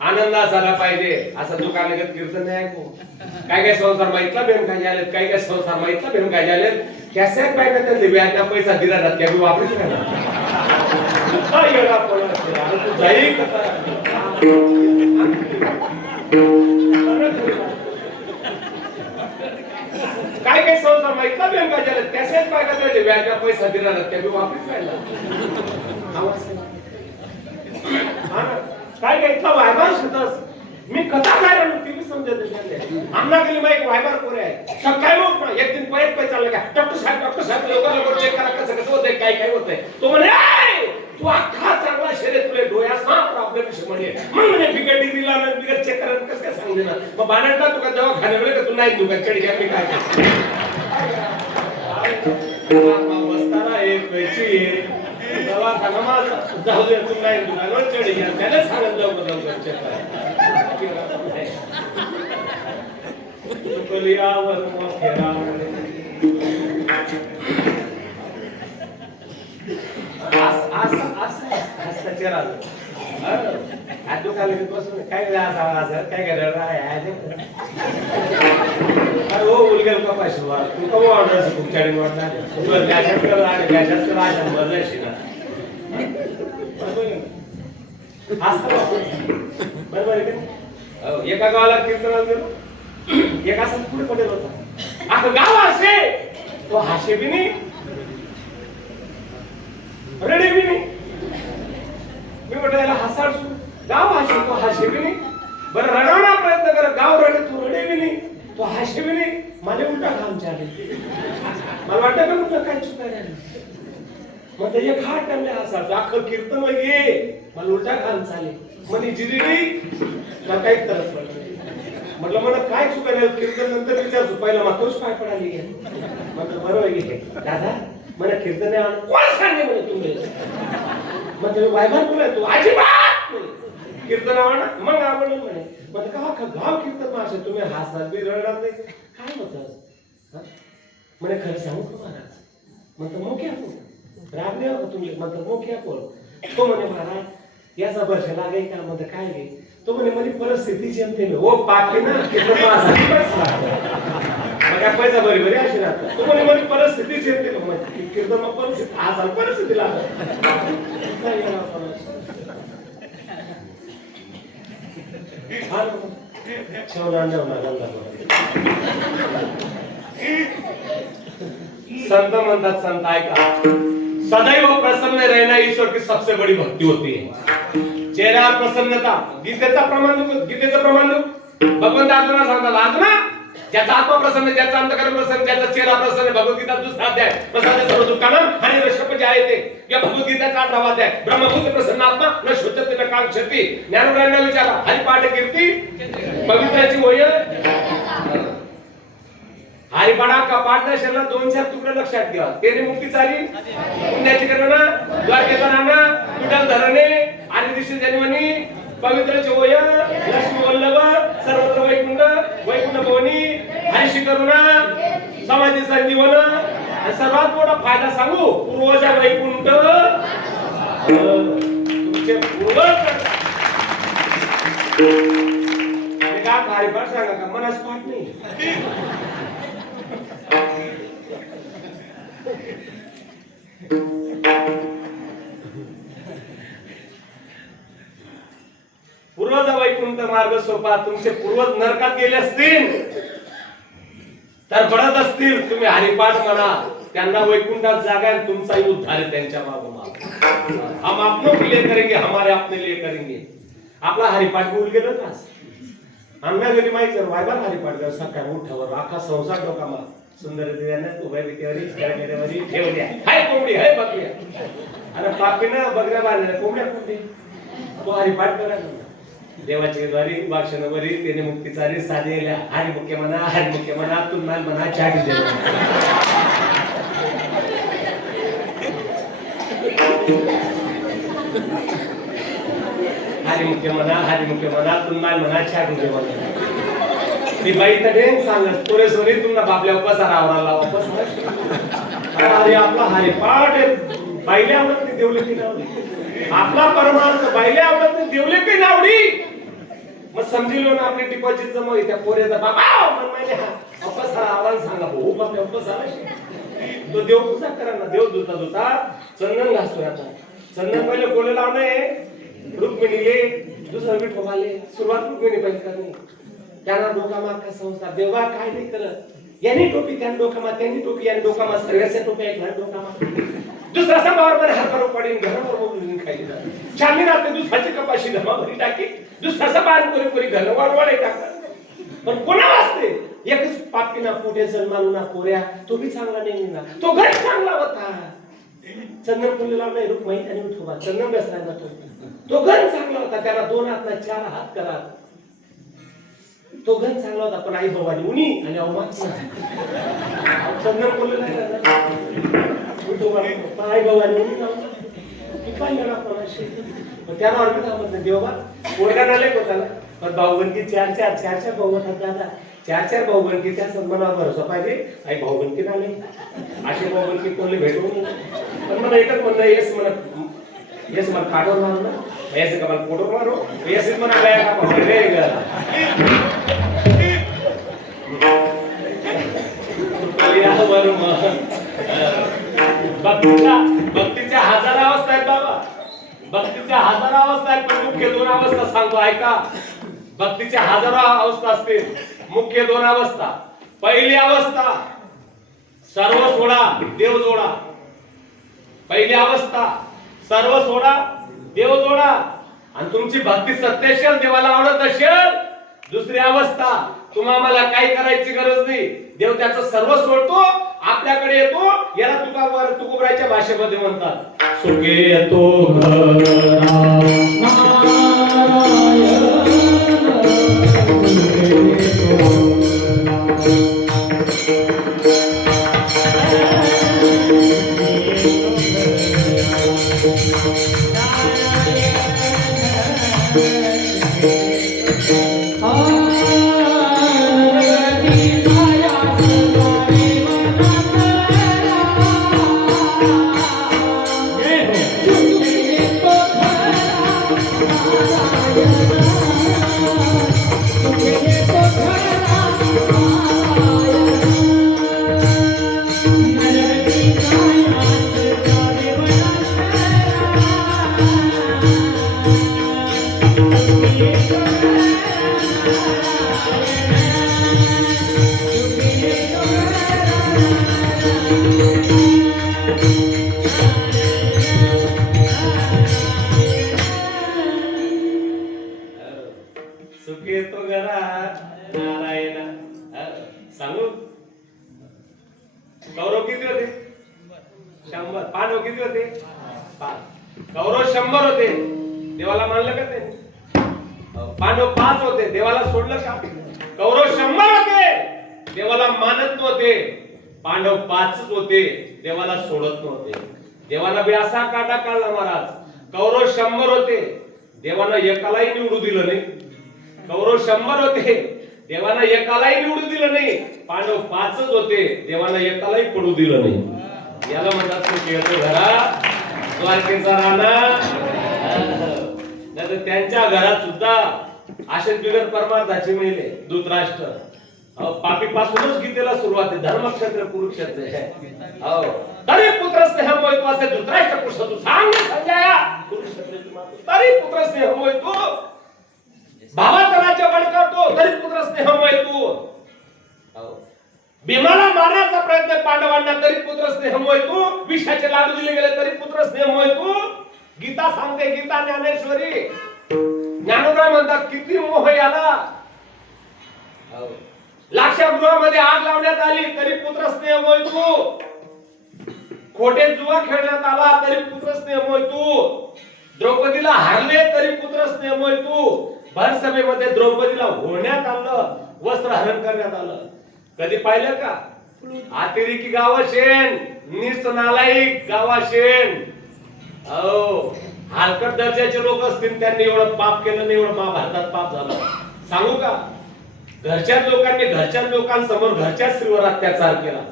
आनंद असायला पाहिजे असं दुकानागत कीर्तन नाही ऐकू. काय काय संसार माहितला बेम काय झाले, काय काय संसार माहितला बेम काय झाले. कॅसे पाहिजे त्यांनी व्याजना पैसा दिला जात त्या वापरूच नाही काय येणार पण तू जाई कसा काय काय संसार माहितला बेम काय झाले. कॅसे पाहिजे त्यांनी व्याजना पैसा दिला जात त्या वापरूच नाही काय काय इतका वायबार होतास. मी कथा काय म्हणतो ती समजत नाही. आमना गेली माहिती वायबार कोरे आहे सकाळी मग एक दिन पैसे चालला का डॉक्टर साहेब लवकर चेक करा कसं कसं होतंय काय काय होतंय. तो म्हणे तू अख्खा चांगला शरीर तुला डोळ्याचा प्रॉब्लेम म्हणे मग म्हणे बिगर डिग्रीला बिगर चेक करा कसं काय सांगू देणार. मग बाणांना तुका दवाखान्यामध्ये का तू नाही दुका चढ घ्या मी काय बसताना एक पैची दवाखाना माझा जाऊ दे तू नाही दुकानावर चढ घ्या त्याला सांगत लवकर चेक करा. तुकलियावर मोठेरा काय हो उलगल का पैसे तू का ऑर्डर खूप चाळीस बरोबर एका गावाला कीर्तनाला गेलो. एक असं पुढे पडेल होता आता गाव असे तो हाशे बी नाही रडे बी नाही. मी म्हटलं याला हसाडसू गाव हाशे तो हाशे बी नाही. बरं रडवण्याचा प्रयत्न कर गाव रडे तू रडे बी नाही तो हाशे बी नाही. मला उलटा काम चालेल मला वाटतं का म्हटलं काय चुकायला मग ते एक हात टाइमले हसाडतो अख्खं कीर्तन ये मला उलटा काम चालेल म्हणे जिरी मला काही तरच पडलं. म्हटलं मला काय चुकायला कीर्तन नंतर विचारतो पहिला मातोच पाय पडाली म्हटलं बरोबर घे दादा मला कीर्तन कोण सांगे म्हणे तुम्ही म्हणजे वायभार तुला तू अजिबात कीर्तन आवडा मग आवडलं म्हणे. म्हणजे का गाव कीर्तन माझ्या तुम्ही हसणार बी रडणार नाही काय होतं म्हणे खरं सांगू तुम्हाला म्हणतो मोक्या कोण राग द्या तुम्ही म्हणतो मोक्या कोण. तो म्हणे महाराज याचा वर्ष लागेल का म्हणतं काय घे. तो म्हणे माझी परिस्थिती जमते ना ओ पापी ना पैसा बरी बरी अशी राहतात. तो म्हणे माझी परिस्थिती जमते ना कीर्तन मग परिस्थिती आज परिस्थिती लागत संत म्हणतात संत ऐका सदैव प्रसन्न रहना ईश्वर की सबसे बड़ी भक्ति होती है. चेहरा प्रसन्नता गीतेचं प्रमाण भगवंत अर्जुना सांगतात अर्जुना ज्याचा आत्मा प्रसन्न ज्याचा अंतःकरण प्रसन्न ज्याचा चेहरा प्रसन्न भगवद्गीता दुसरा अध्याय प्रसन्न सर्व दुःखाना आणि नश्यपचे आहे ते या भगवद्गीताचा 8वा अध्याय ब्रह्मभूत प्रसन्न आत्मा न शुद्धते न कांक्षती. ज्ञानोदयांना विचारा हरिपाठ कीर्ती पवित्राची होय हरिपाठा का पाठ शरीरात 2-4 तुकडे लक्षात ठेवा. तेने मुक्ती चाली पुण्याची गणना द्वारकेचा नाना कुठल धरणे आणि दिवशी जन्मनी पवित्राची होय लक्ष्मी वल्लभ सर्वत्र वैकुंठ वैकुंठ भवनी हरिशी करुणा समाधी संजीवन आणि सर्वात मोठा फायदा सांगू पूर्वजा वैकुंठ तुमचे पूर्वज का हरिपाठ सांगा का मनास पाठ नाही. पूर्वज वैकुंठ मार्ग सोपा. तुमचे पूर्वज नरकात गेले असतील तर पडत असतील तुम्ही हरिपाठ म्हणा त्यांना वैकुंठात जागा आहे तुमचाही उद्धार आहे त्यांच्या मागोमाग. हम अपनों के लिए करेंगे हमारे अपने लिए करेंगे. आपला हरिपाठ बोल गेलं का आमना घरी माहिती वायबार हरिपाठ कर सकाळ उठावर आखा संसार डोकामा सुंदर उभ्या विटेवरी खेळण्यावरी ठेवल्या हाय कोंबडी हाय बकऱ्या अरे पापीनं बकऱ्या बांधल्या कोंबड्या कोंबडी तो हरिपाठ करा देवाची द्वारी भाषण बरी त्याने मुक्ती चाली साधेल्या हरिमुख्य म्हणा तुन्नाल म्हणा चाटी देव हरिमुख्य म्हणा तुन्नाल म्हणा चाटी देव ती बाई तर डेन सांगत पुरे सोनी तुम्हाला बापल्या उपासा रावराला वापस अरे आपला हरिपाठ बाईले आवडत नाही देवले की नावडी आपला परमार्थ बाईले आवडत नाही देवले की नावडी समजिलो ना आपली डिपॉझिट जमा होई त्या पोरेचा बाबा मन माहिती वापस आवाज सांगा भाऊ बाप वापस आला तो देव पूजा करा ना देव धुता धुता चंदन घासतोय आता चंदन पहिले कोले लावणे रुक्मिणीले दुसरं विठोबाले सुरुवात रुक्मिणी पहिले करणे त्यांना डोकामात का संस्था देवा काय नाही करत यांनी टोपी त्यांनी डोकामात त्यांनी टोपी यांनी डोकामात सगळ्याच्या टोप्या एक डोकामात दुसरा समावर मध्ये हातावर पडीन घरावर बोलून खायची चांदी रात्री दुसऱ्याची कपाशी घरावर टाकी दुसरा सबान कोरी कोरी घर वाढवाडे टाकतात पण कोणा वाचते एकच पापीना पुढे सन्मानुना पोऱ्या तो बी चांगला नाही ना तो घर चांगला होता चंदन फुलला नाही रुक्माई आणि विठोबा चंदन बसला जातो तो घर चांगला होता त्याला 2 हात ना 4 हात करा तो गण चांगला होता पण आई भवानी उनी आणि अवमान चंदन बोलले नाही आई भवानी उनी की काय येणार कोणाशी पण त्याला अर्थ दामत नाही देवा पोरगा नाले होता ना पण भाऊबंदी 4 भाऊ होतात दादा 4 भाऊबंदी त्या सन्मानावर भरोसा पाहिजे आई भाऊबंदी नाले असे भाऊबंदी कोणले भेटू पण मला एकच म्हणणं येस मला काढून मारू ना ऐसे का मला फोटो मारो ऐसे मना गया का भाऊ रे भक्तीच्या 1000 अवस्था आहेत बाबा भक्तीच्या 1000 अवस्था आहेत पण मुख्य 2 अवस्था सांगतो ऐका भक्तीच्या 1000 अवस्था असतील मुख्य 2 अवस्था पहिली अवस्था सर्व सोडा देव जोडा पहिली अवस्था सर्व सोडा देव जोडा आणि तुमची भक्ती सत्य देवाला आवडत असेल दुसरी अवस्था तुम्हाला काही करायची गरज नाही देव त्याचं सर्व सोडतो आपल्याकडे येतो याला तुकोबराच्या भाषेमध्ये म्हणतात सुखे येतो सांगू कौरव किती होते 100 पांडव किती होते 5 कौरव 100 होते देवाला मानलं का ते पांडव 5 होते देवाला सोडलं का कौरव 100 होते देवाला मानत नव्हते पांडव 5च होते देवाला सोडत नव्हते देवाला बी असा काटा काढला महाराज कौरव 100 होते देवाला एकालाही निवडू दिलं नाही कौरव 100 होते देवाला एकालाही निवडू दिलं नाही पांडव 5च होते देवाला एकालाही पडू दिलं नाही याला म्हणतात सुख येतो घरात द्वारकेचा राणा नाही त्यांच्या घरात सुद्धा असेच बिगर परमार्थाचे मेले धृतराष्ट्र पापी पासूनच गीतेला सुरुवात आहे धर्मक्षेत्र कुरुक्षेत्र हो तरी पुत्र स्नेह मोहितो असे धृतराष्ट्र पुरुष तू सांग संजया कुरुक्षेत्राची माता तरी पुत्र स्नेह मोहितो भावाचा राज्य बळकावतो तरी पुत्र स्नेहमय तू भीमाला मारण्याचा प्रयत्न पांडवांना तरी पुत्र स्नेहमय तू विषाचे लाडू दिले गेले तरी पुत्र स्नेहमय तू गीता सांगते गीता ज्ञानेश्वरी ज्ञानोबा म्हणतात किती मोह याला लाक्षागृहामध्ये आग लावण्यात आली तरी पुत्र स्नेहमय तू खोटे जुवा खेळण्यात आला तरी पुत्र स्नेहमय तू द्रौपदीला हारले तरी पुत्र स्नेहमय तू भर सभेमध्ये द्रौपदीला होण्यात आलं वस्त्र हरण करण्यात आलं कधी पाहिलं का अतिरेकी गावाशेन निस नालायक गावाशेन हलकट दर्जाचे लोक असतील त्यांनी एवढं पाप केलं नाही एवढं महाभारतात पाप झालं सांगू का घरच्या लोकांसमोर घरच्या स्त्रीवर अत्याचार केला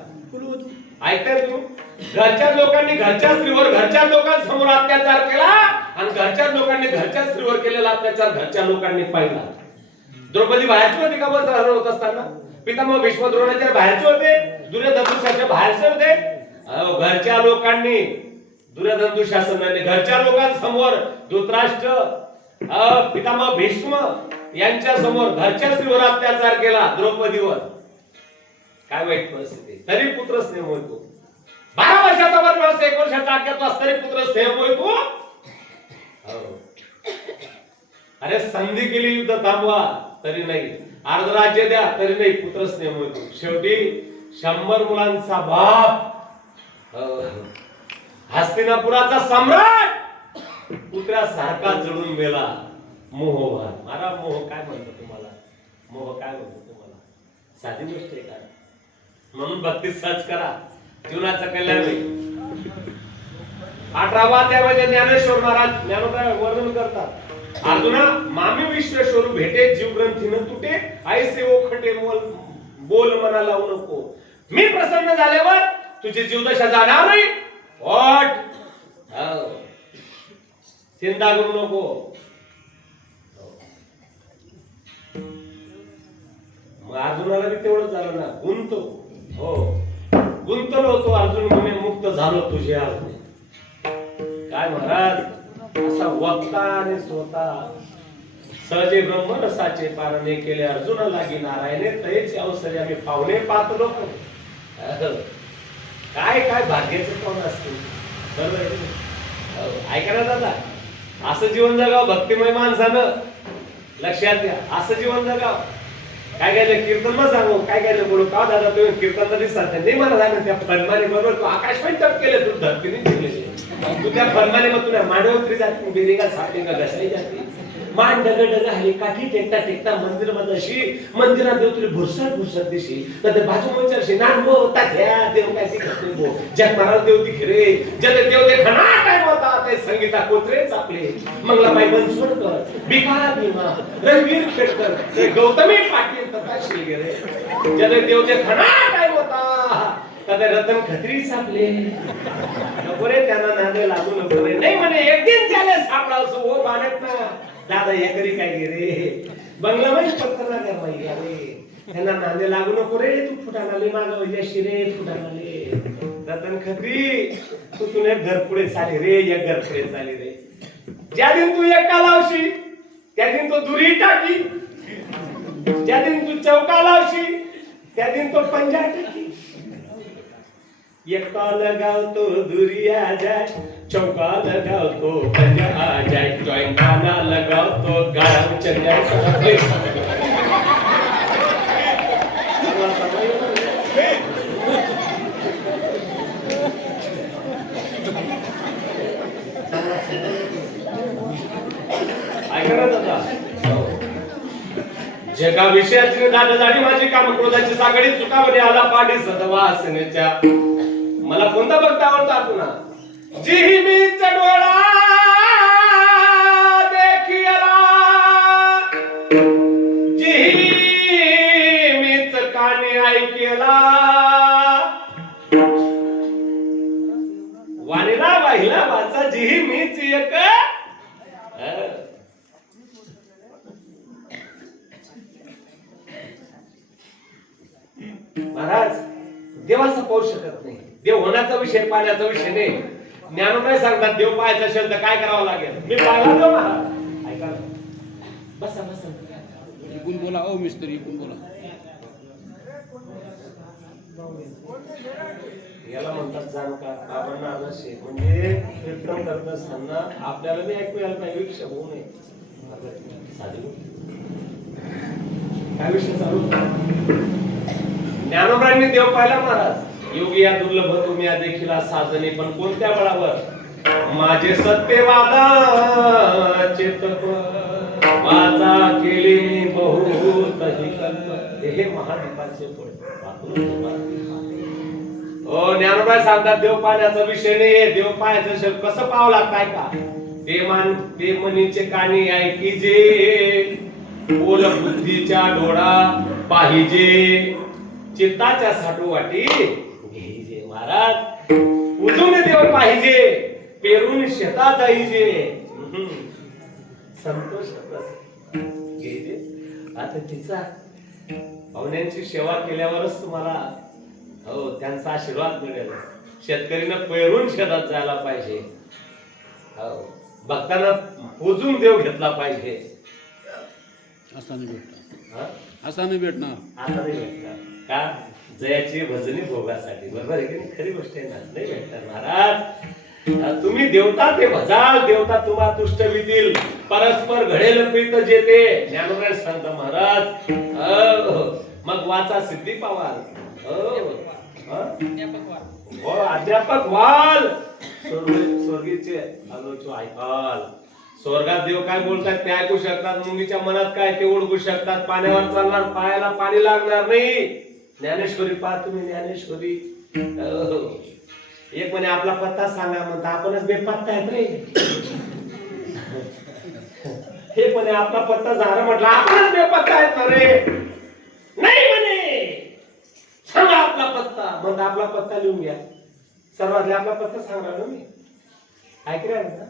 ऐकताय तुम्ही घरच्या लोकांनी घरच्या स्त्रीवर घरच्या लोकांसमोर अत्याचार केला आणि घरच्या लोकांनी घरच्या स्त्रीवर केलेला अत्याचार घरच्या लोकांनी पाहिला द्रौपदी बाहेरची होती का बस हरण होत असताना? पितामह भीष्म द्रोणाचार्य बाहेरचे होते, दुर्योधन दुःशासन बाहेरचे होते. घरच्या लोकांनी, दुर्योधन दुःशासनाने घरच्या लोकांसमोर धृतराष्ट्र पितामह भीष्म यांच्या समोर घरच्या स्त्रीवर अत्याचार केला, द्रौपदीवर. काय वाईट परिस्थिती. तरी पुत्र स्नेह होतो. 12 वर्षाचा वनवास, 1 वर्षाचा अज्ञातवास, तरी पुत्र स्नेह होतो. अरे संधी केली युद्ध थांबवा तरी नाही, अर्धराज्य द्या तरी नाही, पुत्र स्नेह होतो. शेवटी 100 मुलांचा बाप, हस्तिनापुराचा सम्राट पुत्रासारखा जळून गेला. मोह. मारा मोह काय म्हणतो तुम्हाला? मोह काय म्हणतो तुम्हाला? साधी गोष्ट आहे का? म्हणून भक्ती सहज करा, जीवनाचं कल्याण होईल. 18वा त्यामध्ये ज्ञानेश्वर महाराज ज्ञानोबा वर्णन करतात. अर्जुना, मामी विश्वेश्वर भेटे, जीव ग्रंथी न तुटे, ऐसे ओखटे बोल मना लावू नको. मी प्रसन्न झाल्यावर तुझी जीवदशा जाणार नाही. चिंता करू नको. मग अर्जुनाला बी तेवढं झालं ना, गुंतो. हो, गुंतलो तो अर्जुन म्हणे, मुक्त झालो तुझे आज्ञे. काय महाराज, असा वक्ता आणि स्वतः सहजे ब्रह्मरसाचे पारणे केले अर्जुन लागी नारायणे, तयेचे अवसरे आम्ही पावणे पाहतो. काय काय भाग्याचं कोण असते. बरोबर ऐका ना दादा, असं जीवन जगाव भक्तिमय माणसानं. लक्षात घ्या, असं जीवन जगाव. काय काय कीर्तन मग सांगू, काय काय बोलू का दादा, तुम्ही कीर्तन दिसतात नाही मला जाणं. त्या फलमाने बरोबर तू आकाशवाणी तप केले, तू धरतीने जिंकले. तू त्या फलमाने मग तुला मांडवत्री जाती, बेरिंगा सापडेंगा घसाई जाती. मान डगड झाली, काठी टेकता टेकता मंदिर मजाशी, मंदिरात देव तुला भुरसट दिशी. तर बाजू मंचारशी नानबो तात्या देव काय शिकत बो. जग महाराज देव दिखरे, जग देव ते खना काय होता, ते संगीता कोत्रे चापले. मंगलाबाई बनसोडकर, बिका भीमा, रणवीर खेडकर, ते गौतमी पाटील तथा शिलगेरे. जग देव ते खना काय होता, तर रतन खत्री चापले. नको रे त्यांना नादे लागू नको रे. नाही म्हणे एक दिन त्याला सापडावसं हो मानत ना. दादा एकरी काय गे रे, बंगला माहिती पत्करला काय पाहिजे. अरे त्यांना नांदे लागू नको रे. तू फुटाणाले मागं वैजाशी रे, फुटाणाले रतन खत्री. तू तुने घर पुढे चाले रे, एक घर पुढे चाले रे. ज्या दिन तू एकटा लावशी त्या दिन तो दुरी टाकी, ज्या दिन तू चौका लावशी त्या दिन तो पंजा टाकी. एकटा लगावतो दुरिया जाय, चौका लगावतो पंजा आ जाय, चौकाना लगावतो गाव चंद्या. ऐका दादा, जगा विषयाची दादा जाणी माझी काम क्रोधाची सागडी चुकावणे आला पाठी सदवासनेच्या. मला कोणता भक्त आवडता पुन्हा? जी मीच डोळा देखियला, जी मीच काने ऐकला, वाणीला वाहिला वाचा जी मीच एक. महाराज देवाचा पाहू शकत नाही. देव होण्याचा विषय, पाण्याचा विषय नाही. ज्ञानोबा सांगतात देव पाहायचा असेल तर काय करावं लागेल. मी पाहिला तो महाराज. ऐका बसा बसा, इकून बोला. ओ मिस्त्री इकून बोला. याला म्हणतात जाणकार आपण आदर्शे. म्हणजे कीर्तन करत असताना आपल्याला मी ऐकू यायला पाहिजे, विषय होऊ नये. काय विषय चालू? ज्ञानोबांनी देव पाहिला महाराज. योगी या दुर्लभ तुम्ही देखील साधने, पण कोणत्या बळावर? माझे सत्यवाद चेतक वाचा केली बहुत कल्प. हे महादीपाचे फळ. ओ ज्ञानोबा सांगतात देव पाहण्याचा विषय नाही. देव पाहायचं असेल कसं पाहावं लागतं का? ते मनीचे कानी ऐकीजे, बोल बुद्धीच्या डोळा पाहिजे, चित्ताच्या साठू वाटी घ्यायचे. महाराज उजून देव पाहिजे, पेरून शेतात जायचे. संतोष घ्यायचे. आता तिचा पाहुण्यांची सेवा केल्यावरच तुम्हाला हो त्यांचा आशीर्वाद मिळेल. शेतकरीनं पेरून शेतात जायला पाहिजे, हो भक्तांना पोजून देव घेतला पाहिजे. असा नाही भेटणार, हा? असा नाही भेटणार. आता नाही भेटणार का? जयाची भजनी भोगासाठी. बरोबर आहे की नाही? खरी गोष्ट आहे ना. नाही भेटणार महाराज. तुम्ही देवता ते भजाल, देवता तुम्हा तुष्ट वितील, परस्पर घडेल प्रीत जेते. ज्ञानोबा सांगता महाराज. मग वाचा सिद्धी पावाल. अध्यापक व्हाल, स्वर्गीचे आलोचो ऐकाल. स्वर्गात देव काय बोलतात ते ऐकू शकतात. मुंगीच्या मनात काय ते ओळखू शकतात. पाण्यावर चालणार, पायाला पाणी लागणार नाही. ज्ञानेश्वरी पहा तुम्ही, ज्ञानेश्वरी. एक म्हणे आपला पत्ता सांगा म्हणता, आपणच बेपत्ता आहेत रे. एक म्हणे आपला पत्ता सांगा म्हटलं, आपणच बेपत्ता आहेत ना रे. नाही म्हणे सांगा आपला पत्ता म्हणता, आपला पत्ता लिहून घ्या. सर्वातले आपला पत्ता सांगा ना मी ऐकले ना.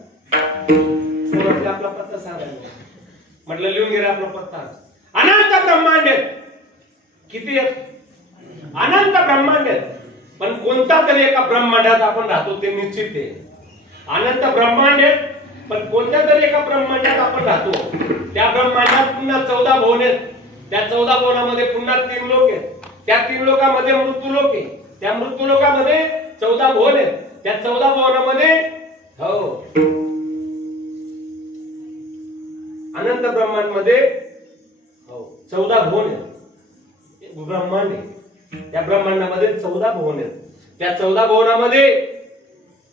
सर्वातले आपला पत्ता सांगा म्हटलं, लिहून घे आपला पत्ता. अनंत ब्रह्मांड किती आहेत? अनंत ब्रह्मांड आहेत. पण कोणता तरी एका ब्रह्मांडात आपण राहतो ते निश्चित आहे. अनंत ब्रह्मांड आहेत, पण कोणत्या तरी एका ब्रह्मांडात आपण राहतो. त्या ब्रह्मांडात पुन्हा 14 भवन आहेत. त्या 14 भवनामध्ये पुन्हा 3 लोक आहेत. त्या 3 लोकांमध्ये मृत्यू लोक आहे. त्या मृत्यू लोकांमध्ये 14 भवन आहेत. त्या 14 भवनामध्ये हो अनंत ब्रह्मांड मध्ये हो 14 भवन आहेत. ब्रह्मांड आहे. त्या ब्रह्मांडामध्ये 14 भवन आहेत. त्या 14 भवनामध्ये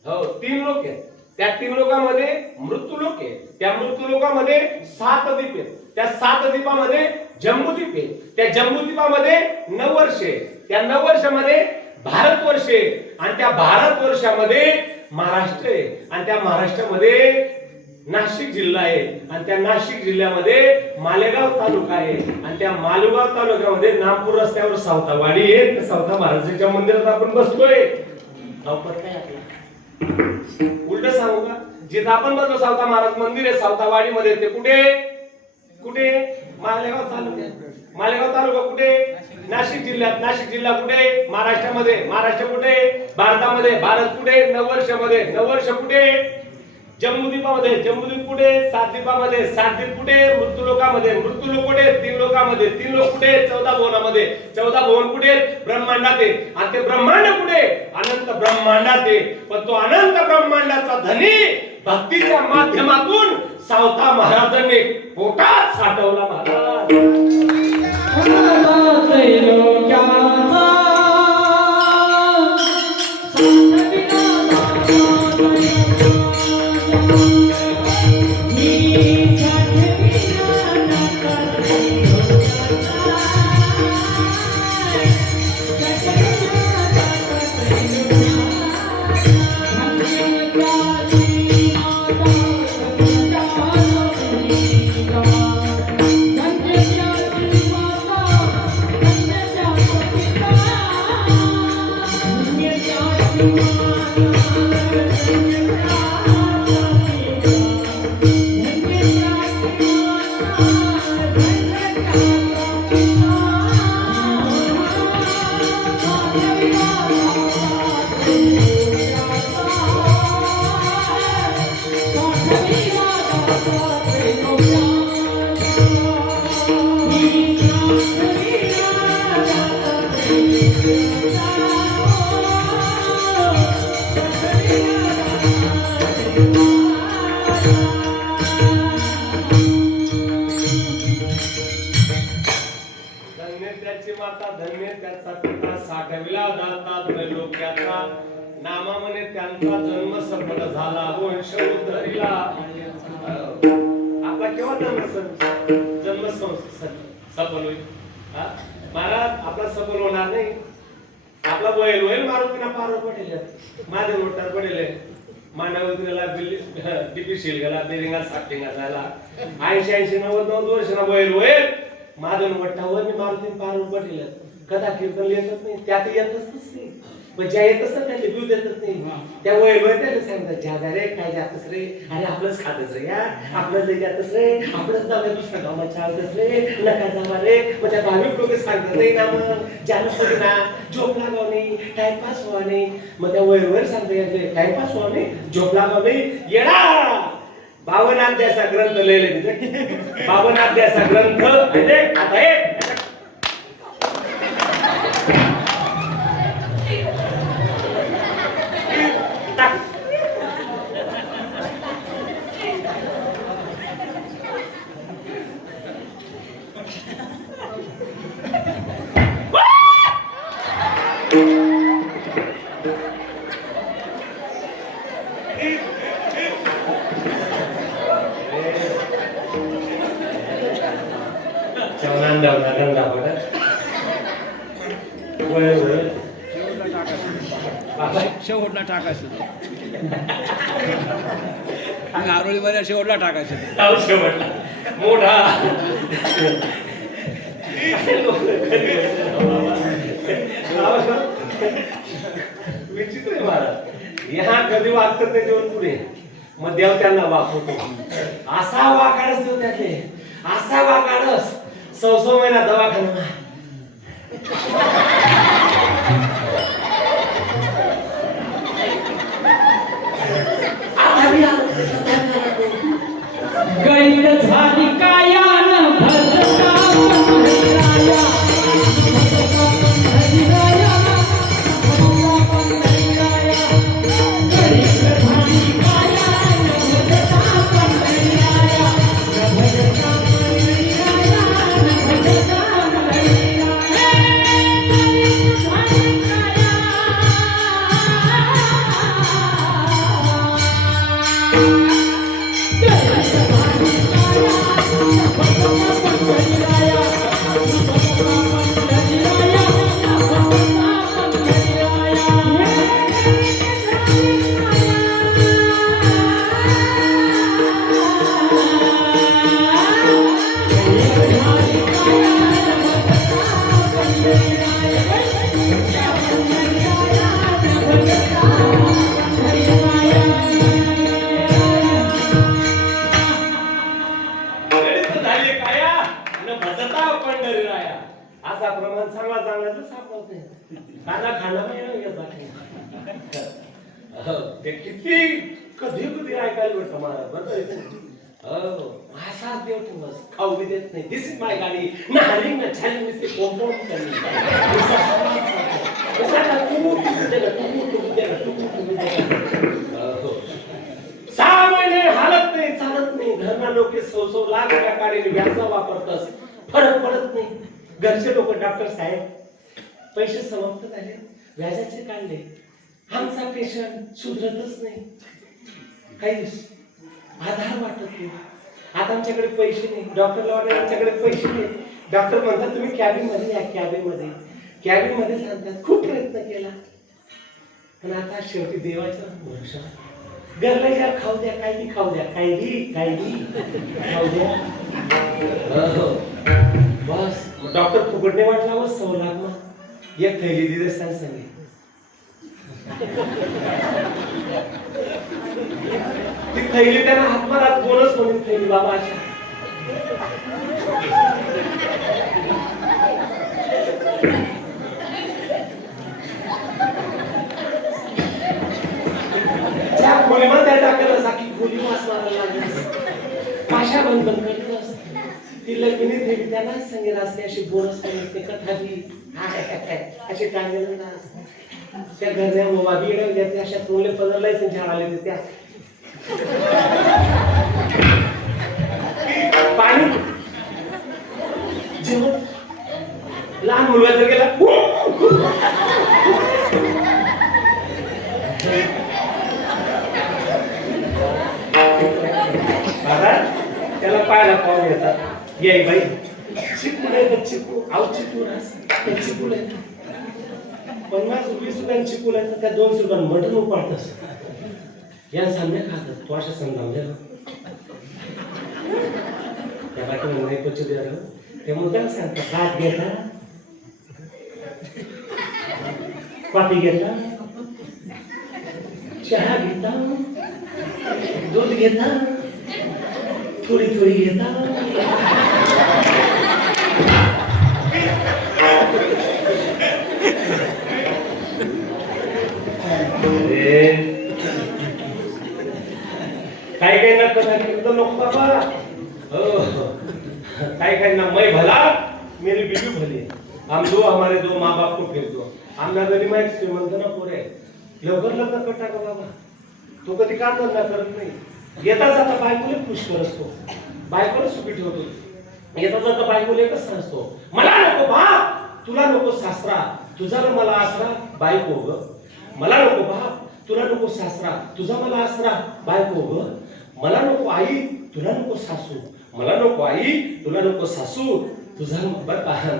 हो 3 लोक आहेत. त्या 3 लोकांमध्ये मृत्यू लोक आहे. त्या मृत्यू लोकांमध्ये 7 द्वीप आहेत. त्या 7 द्वीपामध्ये जम्बूद्वीप आहे. त्या जम्बूद्वीपामध्ये 9 वर्षे. त्या 9 वर्षामध्ये भारतवर्ष आहे. आणि त्या भारतवर्षामध्ये महाराष्ट्र आहे. आणि त्या महाराष्ट्रामध्ये नाशिक जिल्हा आहे. आणि त्या नाशिक जिल्ह्यामध्ये मालेगाव तालुका आहे. आणि त्या मालेगाव तालुक्यामध्ये नागपूर रस्त्यावर सावतावाडी आहे. त्या सावता महाराजांच्या मंदिरात आपण बसतोय. काय उलट सांगू का? जिथं आपण बसलो सावता महाराज मंदिर आहे सावतावाडीमध्ये, ते कुठे कुठे? मालेगाव तालुका. मालेगाव तालुका कुठे? नाशिक जिल्ह्यात. नाशिक जिल्हा कुठे? महाराष्ट्रामध्ये. महाराष्ट्र कुठे? भारतामध्ये. भारत कुठे? 9 वर्षामध्ये. 9 वर्ष कुठे? जम्बूद्वीपामध्ये. जम्बूद्वीप कुठे? 7 द्वीपामध्ये. 7 द्वीप कुठे? मृत्यू लोकामध्ये. मृत्यू लोक कुठे? 3 लोकांमध्ये. 3 लोक कुठे? 14 भवनामध्ये. 14 भवन कुठे? ब्रह्मांडात आहे. आणि ते ब्रह्मांड कुठे? अनंत ब्रह्मांडात आहे. पण तो अनंत ब्रह्मांडाचा धनी भक्तीच्या माध्यमातून सावता महाराजांनी पोटात साठवला. महाराज नामा म्हणे त्यांचा जन्म सफल झाला, वंश उद्धरिला. आपला केव्हा जन्म सफल होईल? महाराज आपला सफल होणार नाही. आपला बैल होईल मारुतीला पार पडेल, माझे मोटार पडेल, मांडवतीला टिपी शिलगला बेरिंगा साठिंगा झाला. 80-90 वर्षांना बैल होईल, माझं वट्टावर मी मारुती पार पडेल. कदा कीर्तन येतच नाही, त्यात येतच नाही. पण ज्या येत असतात त्याला बिव देतात नाही त्या वयवर त्याला सांगतात ज्या रे काय जातच रे अरे आपलंच खातच रे या आपलं लई जातच रे आपलंच जाऊया दुसऱ्या गावात चालतच रे नका जावा रे मग त्या भाविक लोक सांगतात नाही ना मग ज्याला सोडी ना झोप लागाव नाही टाइमपास व्हावा नाही मग त्या वयवर सांगतात टाइमपास व्हावा नाही झोप लागाव नाही येडा बावनाध्याचा ग्रंथ लिहिले तिथे बावनाध्याचा ग्रंथ आता एक शेवटला टाकायचं आरोळीमध्ये शेवटला टाकायचं शेवटला मोठा विचित्र आहे महाराज ह्या कधी वागतात ते देऊन पुढे मग देव त्यांना वागवतो असा वाकाडच देव त्यातले असा वाकाडच 6 महिना दवाखाना गैर झाली कायान भरता पंढरीराया असा प्रमाण चांगला चांगला तर सापडत खाना खाना ते किती कधी कधी ऐकायला भेटतं महाराज बरोबर असा देव ठेवस खाऊ बी देत नाही दिस इज माय गाडी ना हरिंग ना छान मी ते कॉम्पाउंड करली सहा महिने हालत नाही चालत नाही घरना लोक 100 लाख रुपया काढीने व्याजा वापरतस फरक पडत नाही घरचे लोक डॉक्टर साहेब पैसे समाप्त झाले व्याजाचे काढले आमचा पेशंट सुधरतच नाही काही आधार वाटत नाही आता आमच्याकडे पैसे नाही डॉक्टरला वाटत आमच्याकडे पैसे नाही डॉक्टर म्हणतात तुम्ही कॅबिन मध्ये या कॅबिन मध्ये सांगतात खूप प्रयत्न केला पण आता शेवटी देवाचा भरोसा गरला खाऊ द्या काही खाऊ द्या काही खाऊ द्या बस डॉक्टर फुकटने वाटला व 100 लाख मग एक थैली दिली सांगे ती थैली त्यांना हातमारात बोनस म्हणून थैली बाबा अशा त्या खोलीमध्ये त्या टाकायला साकी खोली वास मारायला लागली भाषा बंद करतस ती लग्नी थैली त्यांना सांगेल असते अशी बोनस करते कथाली अशी टांगेल ना त्या घरच्या मोबाईल येडे अशा तोंडले पदरलाय संचार आले त्या पाणी जेवण लहान मुलगा जर गेला त्याला पाहायला पाहून येतात याई बाई चिकू नाही चिकू आव चिकू ना चिकू नाही 50-20 रुपयांनी चिकू नाही त्या 200 रुपयांनी मटण उपाडतस या सामने खातात तो अशा समजावल्या त्या बाकी नाही पचू द्या त्यामुळे त्याला सांगतात हात घेता कॉफी घेता, चहा घेता, दूध घेता, थोडी थोडी घेता. काही काही ना कसं नको बाबा. हो काही ना मैं भला मेरी बीवी भली. हम दो हमारे दो माँ बाप को फेर दो. आमना घरी माहित श्रीमंत ना पोरे लवकर लग्न करता का बाबा. तो कधी काम धंदा करत नाही. येता जाता बायकोले खुश करत असतो, बायकोला सुखी ठेवतो. येता जाता बायकोले एकच सांगतो, मला नको बाप, तुला नको सासरा, तुझा मला आसरा बायको ग. मला नको बाप, तुला नको सासरा, तुझा मला आसरा बायको ग. मला नको आई, तुला नको सासू, मला नको आई, तुला नको सासू, तुझा बरं.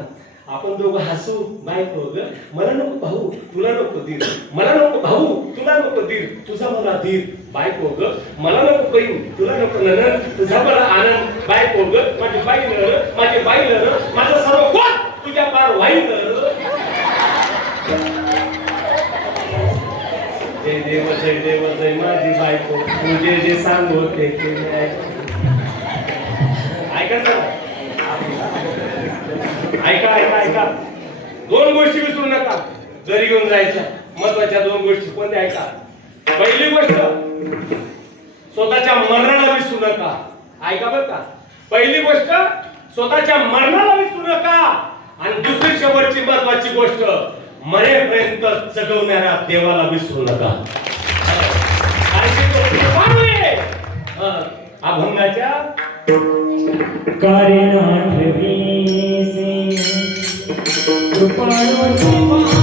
आपण दोघं हसू बायको ग. मला नको भाऊ, तुला नको दीर, मला नको भाऊ, तुला नको दीर, तुझा मला दीर बायको ग. मला नको बहीण, तुला नको ननद, तुझा मला आनंद बायको ग. माझी बाई नर, माझी बाई नर, माझं सर्व कोण तुझ्या पार वाई नर. जय देव जय माझी बायको, तुझे जे सांगू ते ऐका ऐका ऐका. दोन गोष्टी विसरू नका घरी घेऊन जायच्या. महत्वाच्या दोन गोष्टी कोणत्या ऐका. पहिली गोष्ट स्वतःच्या मरणाला विसरू नका. ऐका बरं का. पहिली गोष्ट स्वतःच्या मरणाला विसरू नका. आणि दुसरी शेवटची महत्वाची गोष्ट मरेपर्यंत जगवणाऱ्या देवाला विसरू नका. अभंगाच्या कारण आठवी कृपाळो देवाचे.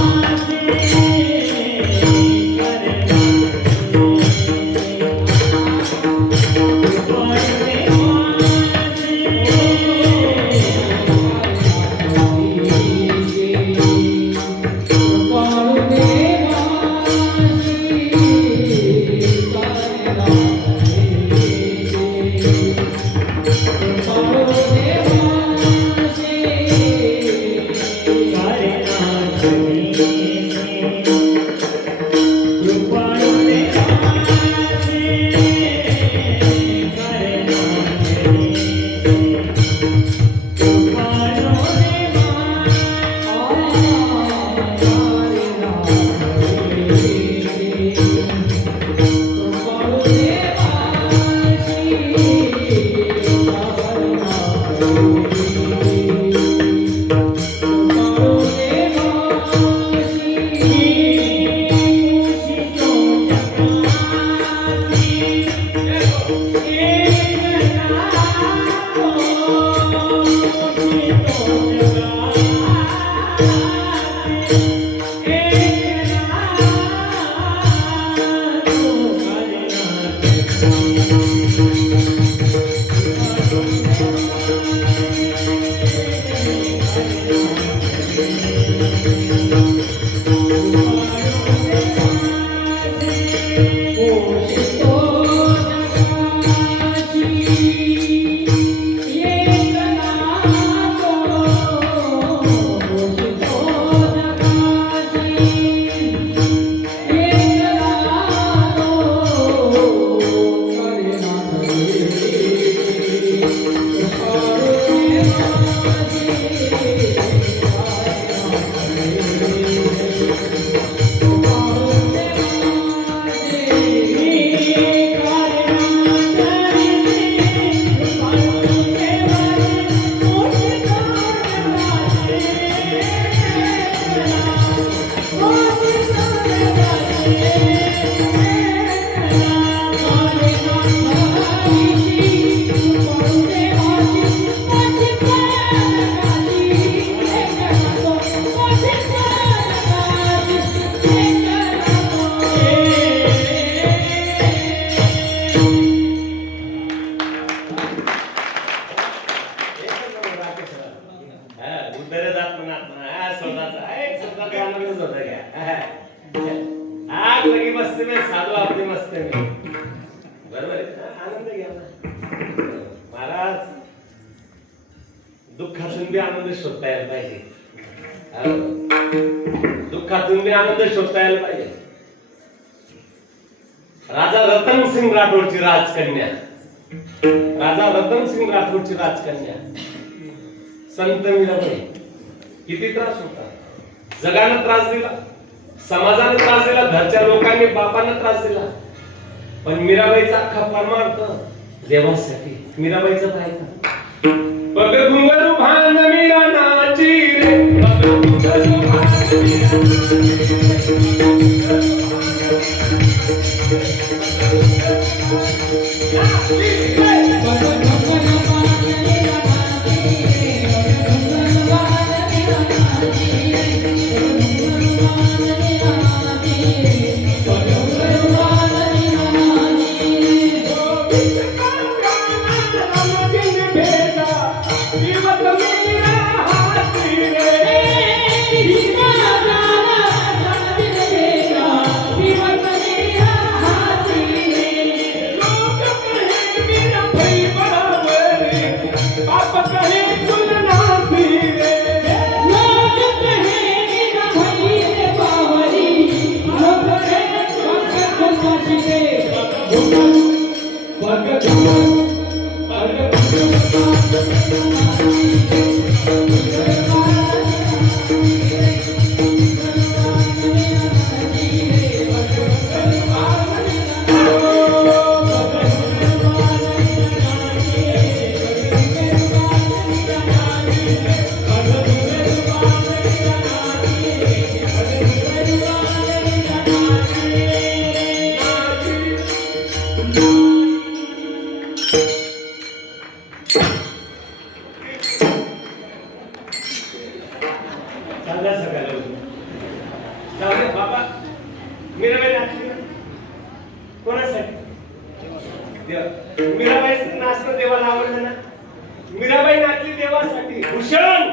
दुःखातून बी आनंद शोधता यायला पाहिजे. दुःखातून बी आनंद शोधता यायला पाहिजे. राजा रतन सिंग राठोडची राजकन्या, राजा रतन सिंग राठोडची राजकन्या संत मीराबाई. किती त्रास होता, जगानं त्रास दिला, समाजानं त्रास दिला, घरच्या लोकांनी बापांना त्रास दिला, पण मीराबाईचा अख्खा परमार्थ देवासाठी. मीराबाईचं काय पग घुंगरू भान मीरा नाची रे, पग घुंगरू भान बाबा. मीराबाई नाचली कोणासाठी? मीराबाईचं नाचणं देवाला आवडलं ना. मीराबाई नाचली देवासाठी. भूषण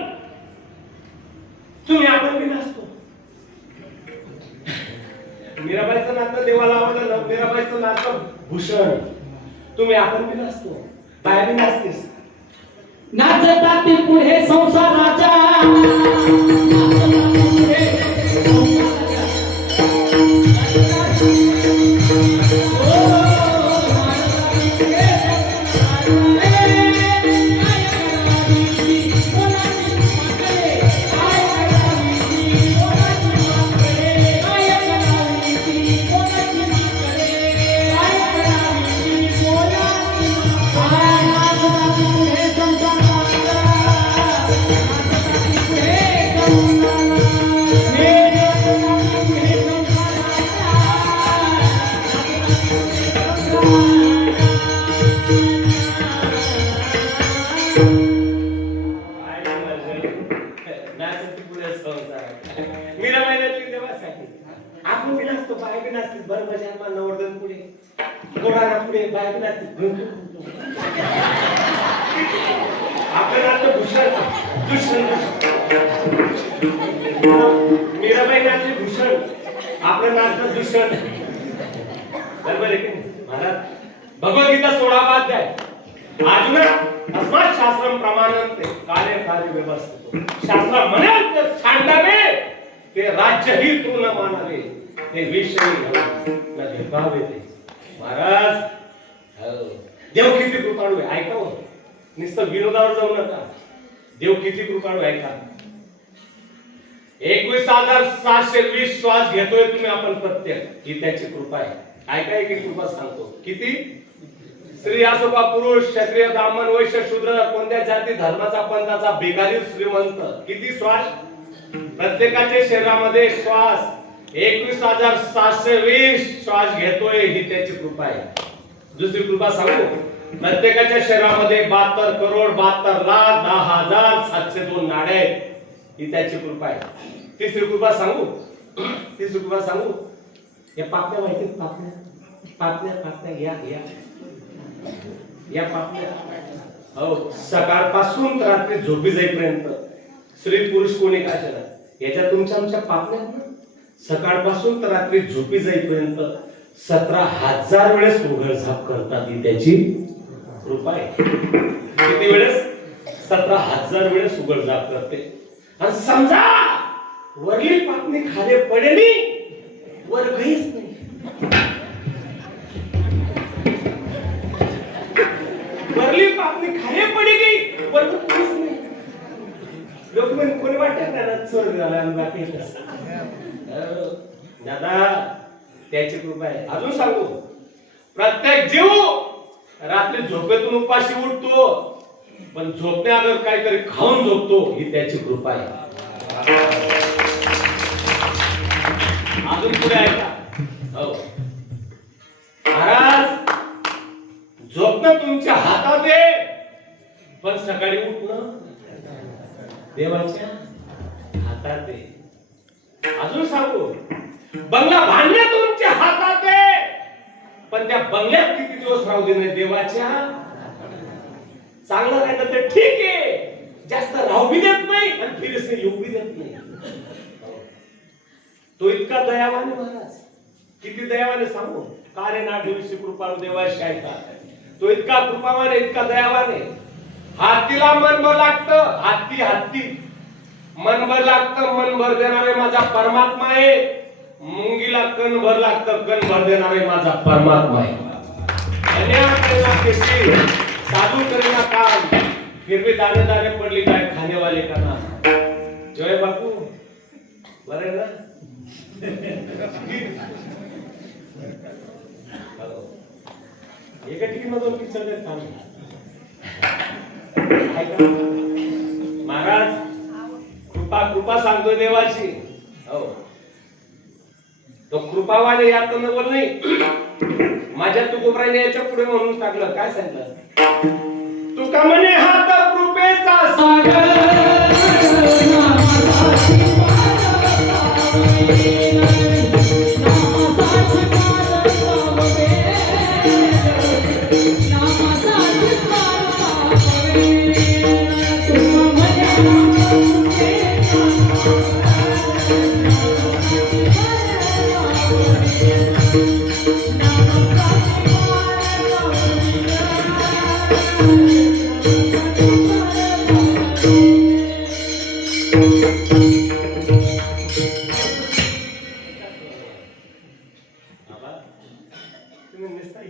तुम्ही आपण बी नाचतो. मीराबाईचं नाचणं देवाला आवडलं ना. मीराबाईचं नाचणं भूषण तुम्ही आपण बी नाचतो. बाया बी नाचतेस. नाचताती पुढे संसाराच्या, आपण बी नाचतो. बाया बी नाचते. बरं मजा नवरदेव पुढे, घोडाला पुढे, बाया बी नाचते. आपलं नाचतं भूषण. मीराबाई नाचली भूषण, आपलं नाचतं दूषण. बरोबर आहे की महाराज? भगवद्गीता 16 अध्याय. अजुन अस्मात् शास्त्रम प्रमाणन्ते कार्य कार्य व्यवस्थितो. शास्त्र म्हणेल ते सांडावे, ते राज्यही तू न मानावे, ते विषयी न देखावे. ते महाराज देव किती कृपाळू आहे. ऐका हो, नुसतं विनोदावर जाऊ नका. देव किती कृपाळू आहे. ऐका, 21,720 श्वास घेतोय तुम्ही आपण प्रत्येक, ही त्याची कृपा आहे. ऐका, एक कृपा सांगतो. किती? स्त्री असो का पुरुष, क्षत्रिय ब्राह्मण वैश्य शूद्र, कोणत्या जाती धर्माचा पंथाचा, भिकारी श्रीमंत, किती श्वास प्रत्येकाच्या शरीरामध्ये श्वास 21,720 श्वास घेतोय, ही त्याची कृपा आहे. दुसरी कृपा सांगू, प्रत्येकाच्या शरीरामध्ये 72 करोड 72 लाख 10,702 नाड्या आहेत, ही त्याची कृपा आहे. तिसरी कृपा सांगू, तिसरी कृपा सांगू, या पापण्या माहिती, पापण्या पापण्या पापण्या या या पापण्या, हो, सकाळपासून रात्री झोपी जाईपर्यंत स्त्री पुरुष कोणी काय केलं, याच्या तुमच्या आमच्या पापण्या सकाळपासून तर रात्री झोपी जाईपर्यंत 17,000 वेळेस उघडझाप करतात, ही त्याची कृपा आहे. किती वेळेस? 17,000 वेळेस उघडझाप करते. आणि समजा वरली पापणी खाली पडेली वर काहीच नाही. वरली पापणी खाली पडेली वर काहीच नाही. लोक म्हणजे कोणी वाटत ना स्वर्ग झाला आणि बाकी दादा त्याची कृपा आहे. अजून सांगू, प्रत्येक जीव रात्री झोपेतून उपाशी उठतो, पण झोपण्यावर काहीतरी खाऊन झोपतो, ही त्याची कृपा आहे. अजून पुढे आहे का? हो महाराज, झोपणं तुमच्या हातात आहे, पण सकाळी उठणं देवाच्या हातात आहे. अजून सांगू, बंगला बांधणे तुमच्या हातात आहे, पण त्या बंगल्यात किती दिवस राहू देणे देवाच्या. चांगलं राहिलं तर ठीक आहे, जास्त राहू बी देत नाही आणि फिरसे येऊ बी देत नाही. तो इतका दयावान महाराज, किती दयावान सांगू. का रे नाठीविषयी कृपाळू देवाशी ऐका. तो इतका कृपावान आहे, इतका दयावान आहे. हातीला मनभर लागतं, हत्ती मनभर लागतं, मनभर देणारे माझा परमात्मा आहे. मुंगीला कणभर लागतं, कणभर देणारे माझा परमात्मा आहे. साधू करेना काम, फिर भी दाने दाने पडली काय खाने वाले का ना. जय बापू बरे ना. एका ठिकाणी किचन काम महाराज. कृपा सांगतोय देवाची. हो तो कृपावाने यात बोल नाही. माझ्या तुकोबराने याच्या पुढे म्हणून टाकलं. काय सांगितलं? तुका म्हणे हात कृपेचा सागर,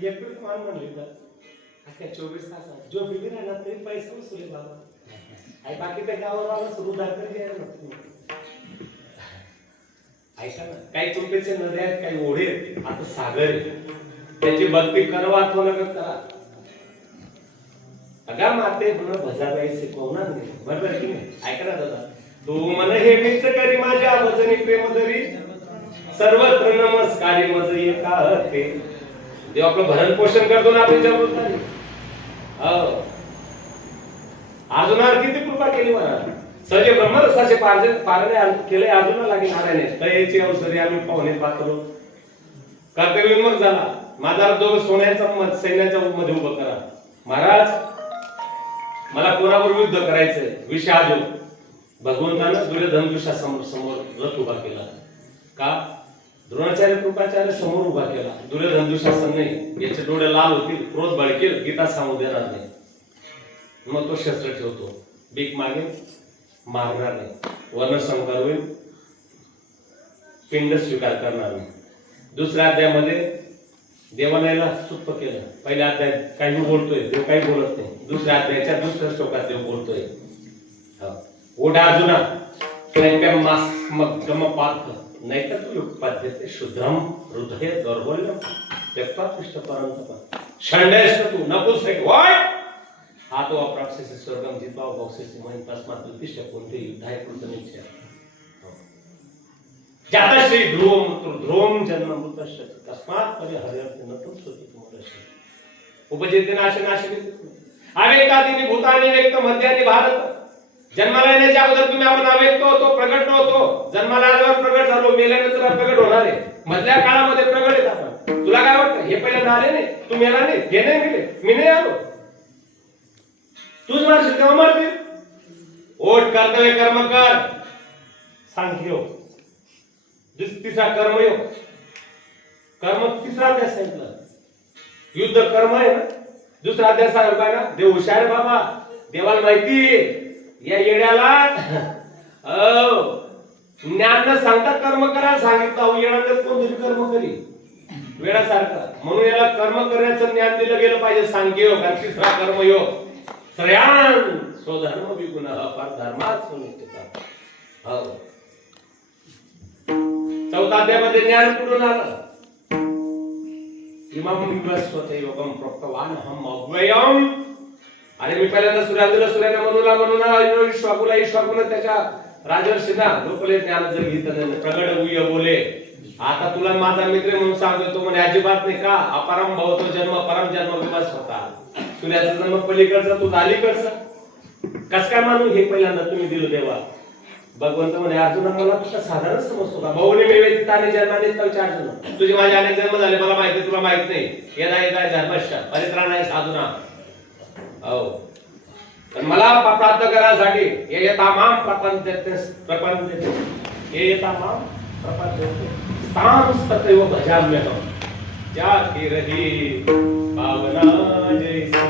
एकच मान म्हणले तर अख्या 24 तासात जो बिली राहणार तरी पैसे वसुले बाबा. आई बाकी त्या गावाला सुरू दाखल द्यायला ऐका ना. काही कृपेचे नद्या आहेत, काही ओढे आहेत, आता सागर आहे. त्याची भक्ती करवा अथवा करा. अगा माते पुन्हा भजाबाई शिकवणार नाही, बरोबर की नाही. ऐका ना दादा, तू मन हे मीच करी माझ्या भजनी प्रेम धरी, सर्वत्र नमस्कारी मज एका ते. देव आपलं भरण पोषण करतो ना आपल्या जबाबदारी. अजून किती कृपा केली मला. सजे ब्रह्मरसाचे पारणे केले अजून लागेल नारायणे. तयाची अवसरी आम्ही पाहुणे पाहतो. कर्तव्य मग झाला माझा दोघ सोन्याचा सैन्याच्या मध्ये उभं करा. महाराज मला कोणावर युद्ध करायचंय. विषाद भगवंतानं दुर्योधन समोर रथ उभा केला. का? द्रोणाचार्य कृपाचार्य समोर उभा केला. दुर्योधन दुशासन नाही, याचे डोळे लाल होतील, क्रोध बळकेल, गीता सांगू देणार नाही. मग तो शस्त्र ठेवतो, भीक मागेल, मारणार नाही, वर्णसंकर होईल, पिंड स्वीकार करणार नाही. दुसऱ्या अध्यायामध्ये देवानाला सुप्प केलं. पहिल्या अध्यायात काही बोलतोय देव, काही बोलत नाही. दुसऱ्या अध्यायाच्या दुसऱ्या श्लोकात देव बोलतोय, ओढा अर्जुना पार्थ नाही तर तू पद्धती शुद्रम हृदय दौर्बल्यम त्यक्त्वा पृष्ठपर्यंत षण्डयश्च तू नपुंसक होय. हा तो अप्राप्स्यसी स्वर्गम जित्वा भोक्ष्यसि मयि तस्मात् उत्तिष्ठ कोणते युद्धाय कृतनिश्चय. जातश्री ध्रुवम जन्म मृतश्च तस्मात् परिहर्यते न तुम स्वतितमोदश्य. उपजेते नाशनाशिनी अव्यक्तादीनि भूतानि व्यक्त मध्यानि भारत. जन्माला येण्याच्या अगोदर तुम्ही आपण अव्यक्त होतो, प्रगट नव्हतो. जन्माला आल्यावर प्रगट झालो, मेल्यानंतर प्रगट होणार आहे. मधल्या काळामध्ये प्रगट आहेत आपण. तुला काय वाटतं? हे पहिल्यांदा आले नाही, तू मेला नाही, हे नाही मेले, मी नाही आलो. तूच मारशील तेव्हा मारतील. ओट कर्तव्य कर्म कर सांख्यो. तिसरा कर्मयोग. कर्म तिसरा अध्याय सांगितलं. युद्ध कर्म आहे ना. दुसरा अध्याय सांगितला ना. देव हुशार आहे बाबा, देवाला माहिती या येड्याला ज्ञान न सांगता कर्म करायला सांगितलं. अहो येणार कोणतरी कर्म करी वेळासारखं. म्हणून याला कर्म करण्याचं ज्ञान दिलं गेलं पाहिजे. सांख्ययोग आणि तिसरा कर्मयोग. श्रेयान स्वधर्म विगुण परधर्मात सुनिश्चित. हो. चौथा अध्यायामध्ये ज्ञान कुठून आलं? इमाम विवस्वते योगम प्रोक्तवान हम अव्ययम. अरे मी पहिल्यांदा सूर्याने म्हणून ईश्वराने त्याच्या राजर्षींना लोकले ज्ञान जर घेतलं प्रगड उय बोले. आता तुला माझा मित्र म्हणून सांगतोय. तो म्हणे अजिबात नाही का. अपरम भवतो जन्म परम जन्म विवस होता. सूर्याचा जन्म पलीकडचा तू अलीकडचा. कस काय मानू? हे पहिल्यांदा तुम्ही दिलं देवा. भगवंत म्हणे अर्जुना मला तुला साधारण समजतो का? बहुने मेवेती ताने जन्माने तवचे अर्जुन. तुझे माझे अनेक जन्म झाले मला माहिती तुला माहित नाही. येदा धर्मश्च परित्राणाय साधुना. हो पण मला प्राप्त करण्यासाठी हे येतामाम प्रपंच हे येतामाम प्रपंच तांस्ततैव भजाम्यहम्. त्या कीरही पावना जैसी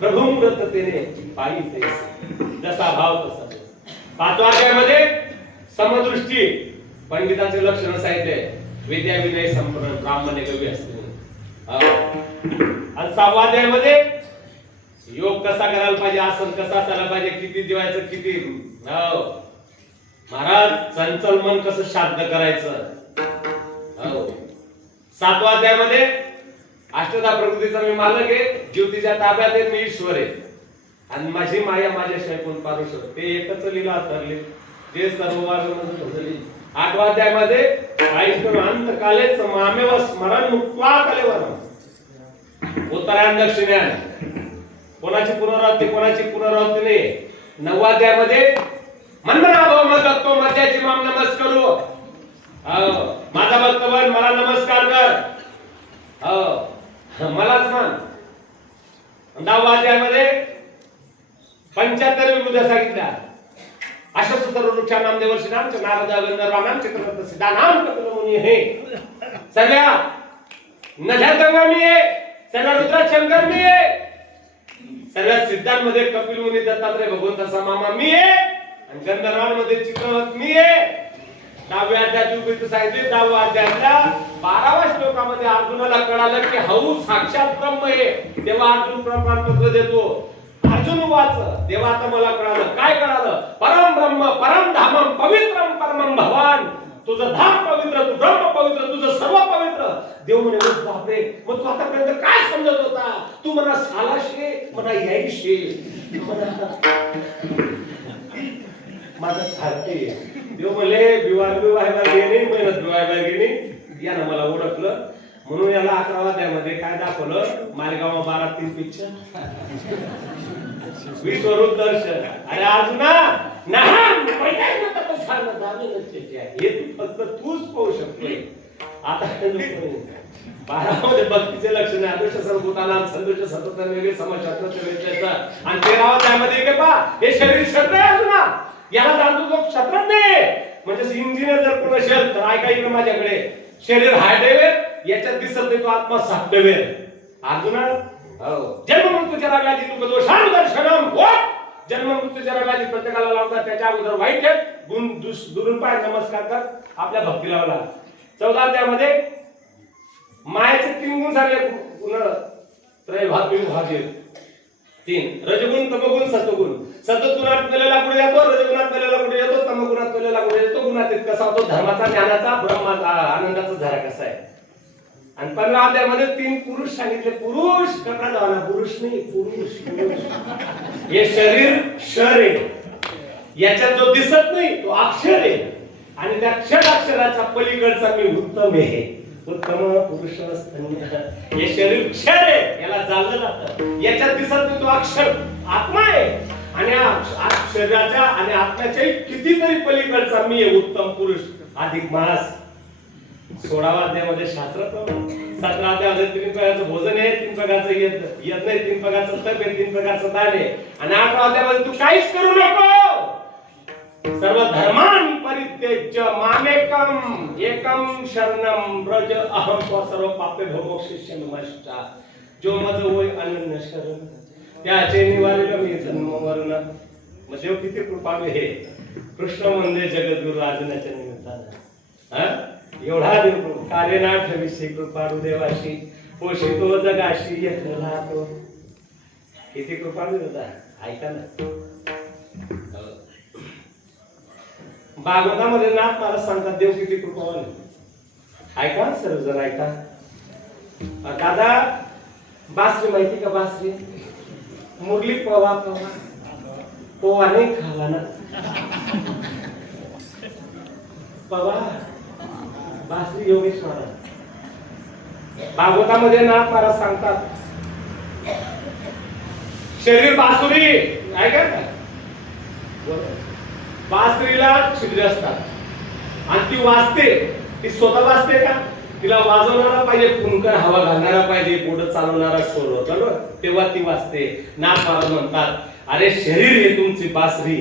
प्रभुमृत तेने पायी तैसी. जसा भाव तसा. पाचव्या अध्यायामध्ये समदृष्टी पंडितांचे लक्षण सांगितले. विद्या विनय संपन्न ब्राह्मणे कवी असते. आणि सहाव्या अध्यायामध्ये योग कसा करायला पाहिजे, आसन कसा असायला पाहिजे, किती जेवायचं किती. हो महाराज चंचल मन कसं शांत करायचं. हो सातव्या अध्यायामध्ये अष्टधा प्रकृतीचा मी मालक आहे. ज्योतीच्या ताब्यात आहे मी ईश्वर आहे. आणि माझी माया माझ्याशिवाय कोण पारू शकतो. ते एकच लीला ठरले जे सर्व धरली. आठव्या अध्यायामध्ये अंतकालेच मामेव स्मरण मुक्त्वा कलेवरम. उत्तरायण दक्षिणायन कोणाची पुनरावृत्ती नाही. नवव्या अध्यायामध्ये मनमनाभव मदत्तो मध्याची माम नमस्कारू. माझा भक्त बन मला नमस्कार कर. मलाच मान. 10व्या अध्यायामध्ये 75 विभूत्या सांगितल्या. अशा सर्व वृक्षा नाम देवर्षी नाम नारद गंधर्व नाम चक्रवर्ती सिद्धा नाम कपिल मुनी हे सगळ्या नद्या गंगामी आहे. सगळ्या रुद्राक्ष शंकर मी आहे. सगळ्या सिद्धांमध्ये कपिल मुनी दत्तात्रय भगवंताचा मामा मी आहे. आणि गंधर्वांमध्ये चक्रवर्ती मी आहे. 10व्या अध्यायात सांगितले. 10व्या अध्यायातल्या 12व्या श्लोकामध्ये अर्जुनाला कळालं की हऊ साक्षात ब्रह्म आहे. तेव्हा अर्जुन प्रमाणपत्र देतो. अर्जुन वाच देवा आता मला कळालं. काय कळालं? परम ब्रह्म परम धामम पवित्रम परमम भवान. तुझं धाम पवित्र, तू ब्रह्म पवित्र, तुझं सर्व पवित्र. देव म्हणे बापरे मग तू आतापर्यंत काय समजत होता? तू म्हणा सालाशे म्हणा यायशे माझा सारखे. देव म्हणले विवाहायला गेले मेहनत विवाहायला गेली. यानं मला ओळखलं म्हणून याला 11व्या अध्यायामध्ये काय दाखवलं? मालेगाव 12-3 पिक्चर विश्वरूप दर्शन. अरे अर्जुना हे फक्त तूच पाहू शकतोय. आता 12मध्ये भक्तीचे लक्षण आहे. आदर्श सर्वभूतानां संतोष सततं वेगळे समशास्त्र वेगळेचा. आणि 13व्या अध्यायामध्ये काय पहा हे शरीर क्षत्र आहे. अर्जुना याला जाणतो तो क्षत्रज्ञ आहे. म्हणजे इंजिनियर जर कोण असेल तर ऐका इकडे माझ्याकडे. शरीर हार्डवेअर याच्यात दिसत नाही तो आत्मा सॉफ्टवेअर. अर्जुना जन्म मृत्यू जरा व्याधी दुःख दोषान दर्शनम. जन्म मृत्यू जरा व्याधी प्रत्येकाला लावतात. त्याच्या अगोदर वाईट आहे गुण दुरून पाय नमस्कार कर आपल्या भक्तीला लावला. 14व्या अध्यायामध्ये मायाचे 3 गुण झाले. त्रयभाग्य 3 रजगुण तमगुण सत्वगुण. सत्वगुणात मेलेला पुढे जातो, रजगुणात मेलेला पुढे येतो, तमगुणात मेलेला पुढे येतो. गुणातीत कसा होतो? धर्माचा ज्ञानाचा ब्रह्माचा आनंदाचा झरा कसा आहे. आणि 15व्या अध्यायामध्ये 3 पुरुष सांगितले. पुरुष कपडा धावला पुरुष नाही पुरुष. हे शरीर क्षर आहे. याच्यात जो दिसत नाही तो अक्षर आहे. आणि त्या क्षर अक्षराचा पलीकडचा मी उत्तम आहे. उत्तम पुरुष. हे शरीर क्षर आहे. याला जाणलं जातं. याच्यात दिसत नाही तो अक्षर आत्मा आहे. आणि शरीराच्या आणि आत्म्याच्या कितीतरी पलीकडचा मी आहे उत्तम पुरुष अधिक मास. 16व्या अध्यायामध्ये शास्त्र. 17व्या अध्यायामध्ये 3 प्रकारचं भोजन आहे, 3 प्रकारचं येत नाही, 3 प्रकारचं तप आहे, 3 प्रकारचं दान आहे. आणि 8व्या अध्यायामध्ये तू काहीच करू नको. सर्व धर्मान परित्यज्य मामेकम एकम शरणम व्रज अहम सर्व पापे भोमोक्षिष्य नमश्चा. जो मज होय अनन्य शरण त्याचे निवारेल मी जन्म मरण. मग देव किती कृपाळू हे. कृष्ण म्हणजे जगद्गुरु अर्जुनाच्या निमित्तानं एवढा देव कार्यनाथ विषयी कृपाळू देवाशी पोषितो जगाशी येत राहतो. किती कृपाळू होता ऐका ना. भागवतामध्ये नाथ मला सांगतात देव किती कृपावान. ऐका सर्व जण ऐका. दादा बासरी माहिती का? बासरी मुरली पवा पवा पोवा नाही खाला ना. पवा बासरी योगेश महाराज. भागवतामध्ये नाथ महाराज सांगतात शरीर बासुरी ऐका का. बासरीला छिद्रे असतात आणि ती वाजते. ती स्वतः वाजते का? तिला वाजवणारा पाहिजे, फुंकर हवा घालणारा पाहिजे, बोट चालवणारा सोर बरोबर, तेव्हा ती वाजते. नाथ महाराज म्हणतात अरे शरीर हे तुमची बासरी,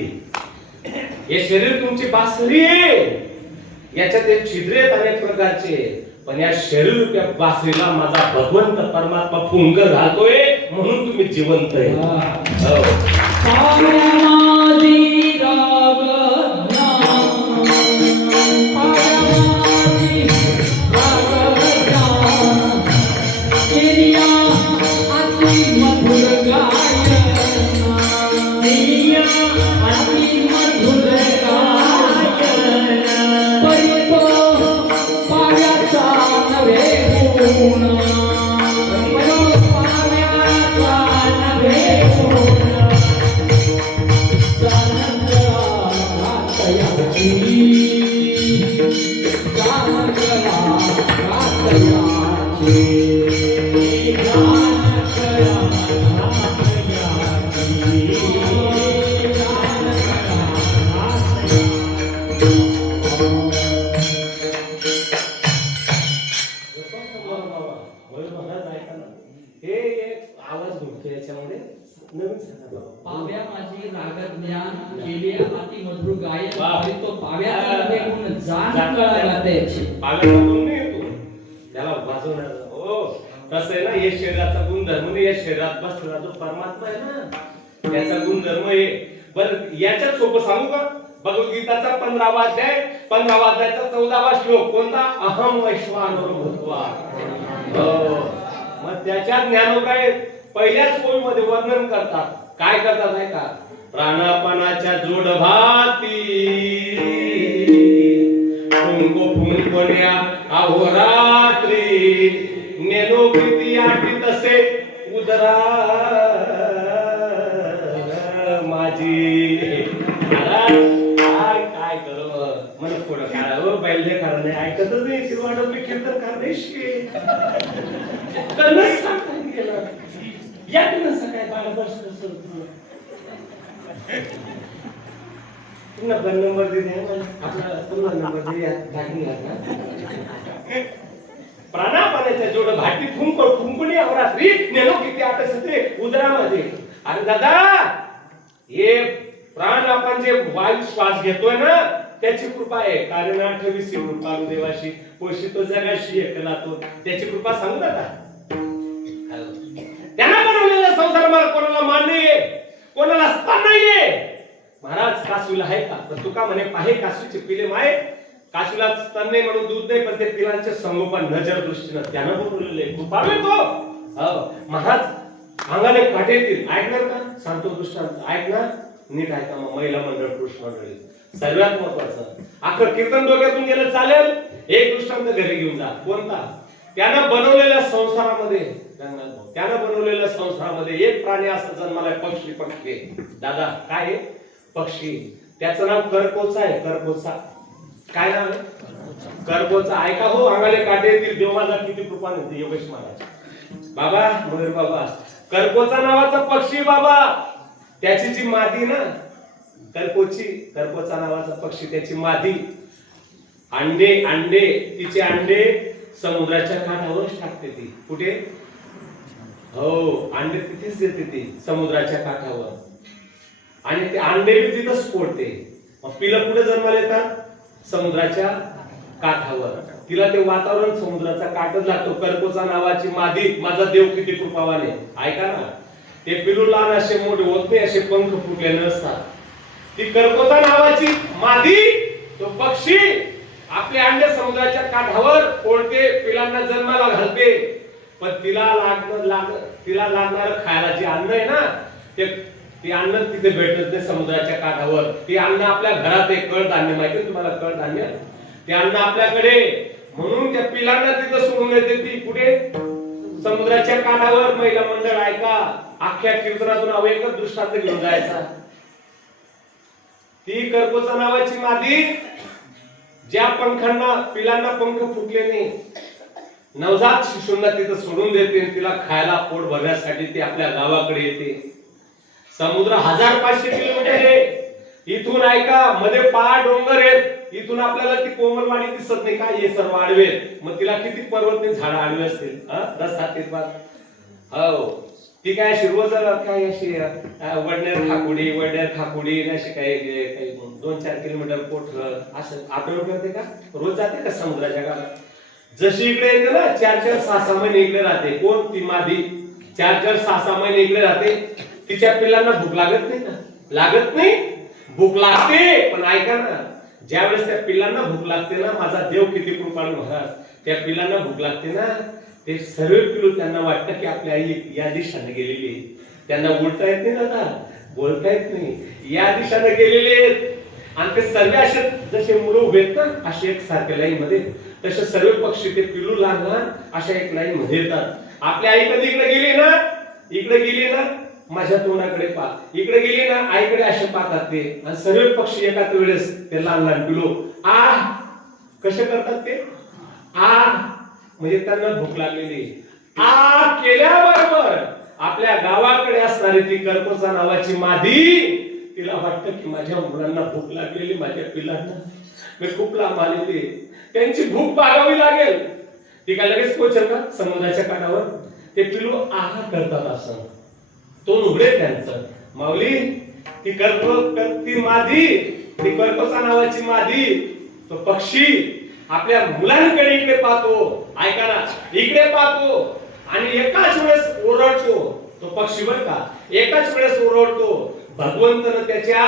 हे शरीर तुमची बासरी आहे. याच्यात एक छिद्रे आहेत अनेक प्रकारचे, पण या शरीर बासरीला माझा भगवंत परमात्मा फुंकर घालतोय म्हणून तुम्ही जिवंत आहे. पाव्या माझी रागत ज्ञान केली अति मधुर गायन आणि तो पाव्याचा नव्हे म्हणून जाण कळाला त्याची. पाव्यातून नाही तू त्याला वाजवणार. हो तसं आहे ना. हे शरीराचा गुणधर्म नाही. या शरीरात बसलेला जो परमात्मा आहे ना त्याचा गुणधर्म आहे. बरं याच्यात सोपं सांगू का? भगवद्गीताचा 15वा अध्याय 15वा अध्यायाचा 14वा श्लोक कोणता? अहम वैश्वानरो भूत्वा. मग त्याच्या ज्ञानोबाई पहिल्याच ओळीमध्ये वर्णन करतात. काय करतात आहे का? प्राणापानाच्या जोड भाती फुंको फुंकोण्या अहोरात्री नेनो किती आटी तसे उदरा माझी. काय कर मला थोडं काय बैले कारण नाही ऐकतच नाही. शिरवाडत मी कीर्तन करण्याशी गेलं या तुम्ही सकाळी 12 वर्ष पुन्हा नंबर दे आपला पुन्हा नंबर दे. प्राणापाण्याच्या जोड भाटी फुंकुणी अवरात्री नेलो किती आता सत्रे उदरामध्ये. अरे दादा हे प्राण आपण जे वायू श्वास घेतोय ना त्याची कृपा आहे. कारण 28 कृपाळू देवाशी पोषितो जगाशी एकला तो त्याची कृपा सांगू नका. त्यांना बनवलेला संसार मला कोणाला मान नाहीये, कोणाला स्थान नाहीये. महाराज कासूला आहे का? तर तुका म्हणे पाहे कासूचे पिले माय. कासूला स्तन नाही म्हणून दूध नाही, पण ते पिलांचे संगोपन नजर दृष्टीनं त्यानं बनवलेले कृपाळू आहे तो. महाराज अंगाने काटे येतील. ऐकणार का? सांगतो दृष्टांत ऐकणार नीट ऐका. मग महिला मंडळ पुरुष मंडळी सर्वात महत्वाचं अख्खं कीर्तन डोक्यातून गेलं चालेल. एक दृष्टांत घरी घेऊन जा. कोणता? त्यानं बनवलेल्या संसारामध्ये त्यानं बनवलेल्या संसारामध्ये एक प्राणी असा जन्माला पक्षी. पक्षी दादा काय आहे? पक्षी. त्याचं नाव करकोचा आहे. करकोचा. काय नाव आहे? करकोचा. ऐका हो अंगाले काटे येतील. देव माझा किती कृपा नाही. योगेश महाराज बाबा मयूर बाबा करकोचा नावाचा पक्षी बाबा. त्याची जी मादी ना करकोचा नावाचा पक्षी त्याची मादी अंडे तिचे अंडे समुद्राच्या काठावरच टाकते ती. कुठे? हो अंडे तिथेच देते ती समुद्राच्या काठावर. आणि ते अंडे बी तिथंच फोडते. मग पिलं कुठे जन्माला येतात? समुद्राच्या काठावर. तिला ते वातावरण समुद्राचा काठच लागतो. करकोचा नावाची मादी माझा देव किती कृपावाने. ऐका ना ते पिलू लहान असे मोठे होत नाही, असे पंख फुटलेले नसतात. ती करकोचा नावाची मादी तो पक्षी आपले अंडे समुद्राच्या काठावर ओढते, पिलांना जन्माला घालते, पण तिला लागणार खायला जे अन्न आहे ना ते अन्न तिथे भेटत नाही समुद्राच्या काठावर. ते अन्न आपल्या घरात आहे, कडधान्य माहिती आहे तुम्हाला, कडधान्य ते अन्न आपल्याकडे, म्हणून त्या पिलांना तिथं सोडून येते. ती कुठे? समुद्राच्या काठावर. महिला मंडळ ऐका, अख्ख्या कीर्तनातून अवैकच दृष्टांत घेऊन जायचा. ती कर्कोचा नावाची मादी ज्या पंखांना पिलांना पंख फुटले नाही, नवजात शिशूंना तिथं सोडून देते, तिला खायला पोट भरण्यासाठी ती आपल्या गावाकडे येते. समुद्र 1500 किलोमीटर आहे इथून. ऐका, मध्ये पहाड डोंगर आहेत, इथून आपल्याला ती कोमलवाडी दिसत नाही का, हे सर्व आडवे. मग तिला किती पर्वत नाही झाड आडवे असतील, रस्ता हो. ती काय अशी रोज काय अशी वडनेर खाकुडी अशी काही 2-4 किलोमीटर पोट असं आपल्याला करते का, रोज जाते का समुद्राच्या गावात? जशी इकडे येते ना 4-4, 6-6 महिने इकडे राहते. कोण? ती मादी 4-4, 6-6 महिने इकडे राहते. तिच्या पिल्लांना भूक लागत नाही ना? लागत नाही, भूक लागते. पण ऐका ना, ज्या वेळेस त्या पिल्लांना भूक लागते ना, माझा देव किती कृपाळू महाराज, त्या पिल्लांना भूक लागते ना, ते सर्व पिलू त्यांना वाटतं की आपली आई या दिशेने गेलेली आहे. त्यांना उलटा येत नाही दादा, बोलता येत नाही, या दिशेने गेलेले आहेत. आणि ते सर्व असे जसे मुलं उभे आहेत ना असे एक सारख्या लाईन मध्ये, तसे सर्व पक्षी ते पिलू लागणार अशा एक लाईन मध्ये येतात. आपली आई कधी इकडे गेली ना माझ्या तोंडाकडे पा, इकडे गेली ना आईकडे असे पाहतात ते. आणि सर्व पक्षी एकाच वेळेस ते लहान पिलू कसे करतात ते? म्हणजे त्यांना भूक लागलेली. केल्याबरोबर आपल्या गावाकडे असणारी ती कर्कोचा नावाची मादी, तिला वाटतं की माझ्या मुलांना भूक लागलेली, माझ्या पिलांना मी खूप लांब आलेली, त्यांची भूक भागावी लागेल. ती काय लगेच पोहोचेल का समुद्राच्या काठावर? ते पिलू करतात असं, तो उघडे त्यांचं. माऊली ती मादी, ती कर्कोचा नावाची मादी, तो पक्षी आपल्या मुलांकडे इकडे पाहतो. ऐका ना, इकडे पाहतो आणि एकाच वेळेस ओरडतो. तो पक्षी बर का, एकाच वेळेस ओरडतो. भगवंतानं त्याच्या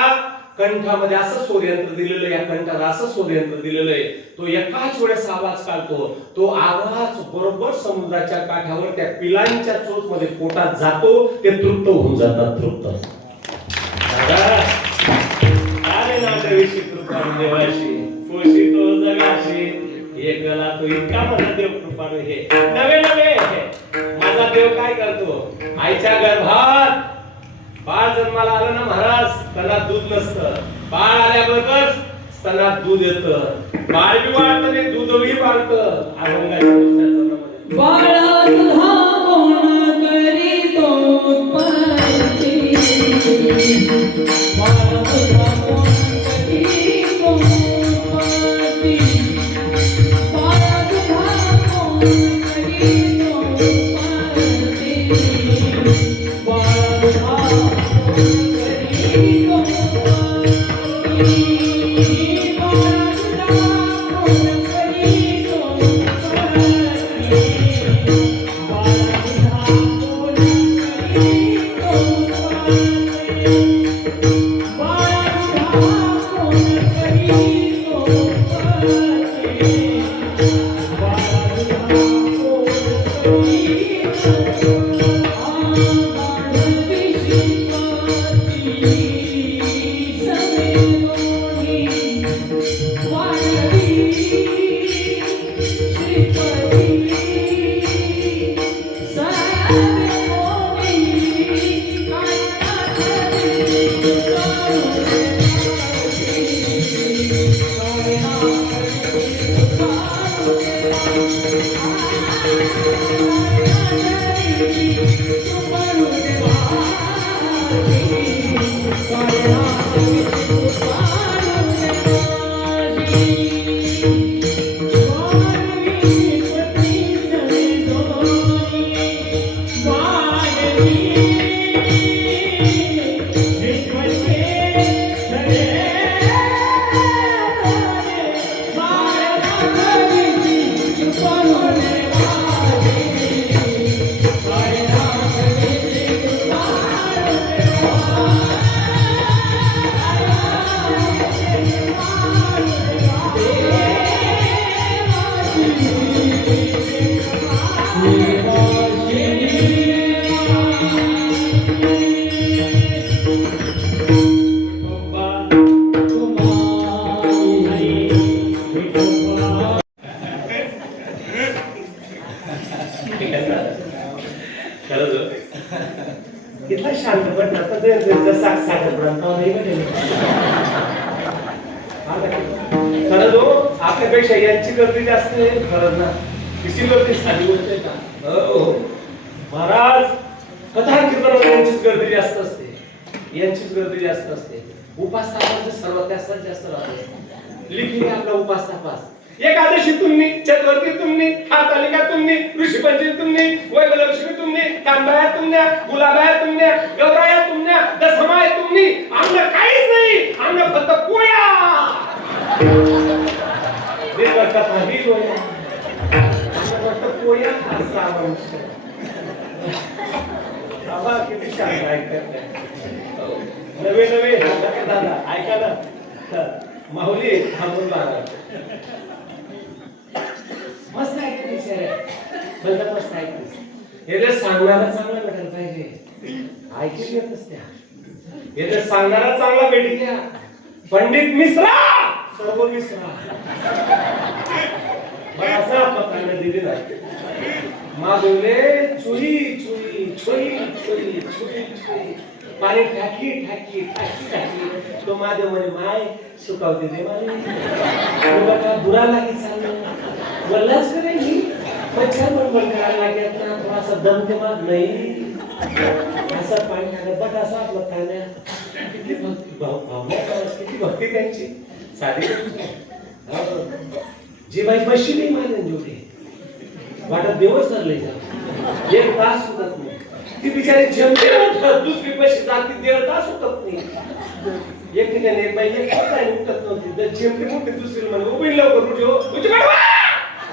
कंठामध्ये असं सूर्ययंत्र दिलेलं आहे, या कंठाला असं सूर्ययंत्र दिलेलं आहे, तो एकाच वेळेस आवाज काढतो. तो आवाज बरोबर समुद्राच्या काठावर त्या पिलांच्या चोच मध्ये पोटात जातो, ते तृप्त होऊन जातात. तृप्त अरे ना देवीची कृपा देवाशी पोषितो जगाशी, एकला तो इतका माझा देव कृपाळू. हे नवे माझा देव काय करतो? आईच्या गर्भात बाळ जन्माला आलं ना महाराज, स्तनात दूध नसतं, बाळ आल्याबरोबर स्तनात दूध येतं, बाळ बी वाढतं आणि दूधही वाढतं. अभंगाच्या दुसऱ्या बाळा तुझा कोण करीतो उत्पत्ती, बाळा तुझा कोण करीतो उत्पत्ती, बाळा तुझा कोण करीतो उत्पत्ती, बाळा तुझा सांगतो पण आता ते साखरपुडा नाही खरंच हो आपल्यापेक्षा यांची गर्दी जास्त आहे खरंच ना किती गर्दी साधी गोष्ट आहे का हो महाराज कथा कीर्तनाला यांचीच गर्दी जास्त असते यांचीच गर्दी जास्त असते उपास तापास सर्वात जास्त राहते लिखी आपला उपास तापास एकादशी तुम्ही चतुर्थी तुम्ही हातालिका तुम्ही ऋषीपंचमी तुम्ही वैभलक्ष्मी तुम्ही तांबया तुम्ही गुलाबाया तुम्ही गौराया तुम्ही दसमाय तुम्ही आमना काहीच नाही आमना फक्त पोया देवर कथा ही होया फक्त पोया असा माणूस बाबा किती शांत ऐकतात नवे नवे दादा ऐका ना माऊली थांबून बारा मस्त ऐकते विचार मस्त ऐकते हे सांगणारा चांगला भेटायला पाहिजे ऐकून येतच त्या हे सांगणारा चांगला भेटी घ्या पंडित मिश्रा सर्व मिश्रा असा पकडण्यात दिली नाही माधवले चोरी चोरी चोरी चोरी चोरी चोरी पाणी टाकी टाकी टाकी टाकी तो माधव म्हणे माय सुकावते दे मला बुरा लागे चाललं वल्लाच करेंगी मच्छर बडबड करायला लागेल ना थोडासा दम दिमाग नाही असं पाणी खाणं बट असं आपलं खाण्या किती भक्ती भावना किती भक्ती त्यांची साधी जी बाई बशी नाही माझ्या जोडी वाटत देवच ठरले एक तास सुटत नाही ती बिचारी जमते उठत दुसरी बशी जाती 1.5 तास उठत नाही एक ठिकाणी एक बाई एक तास आहे उठत नव्हती तर जेमते मोठी दुसरी म्हणे उभी लवकर उठो उठी बाबा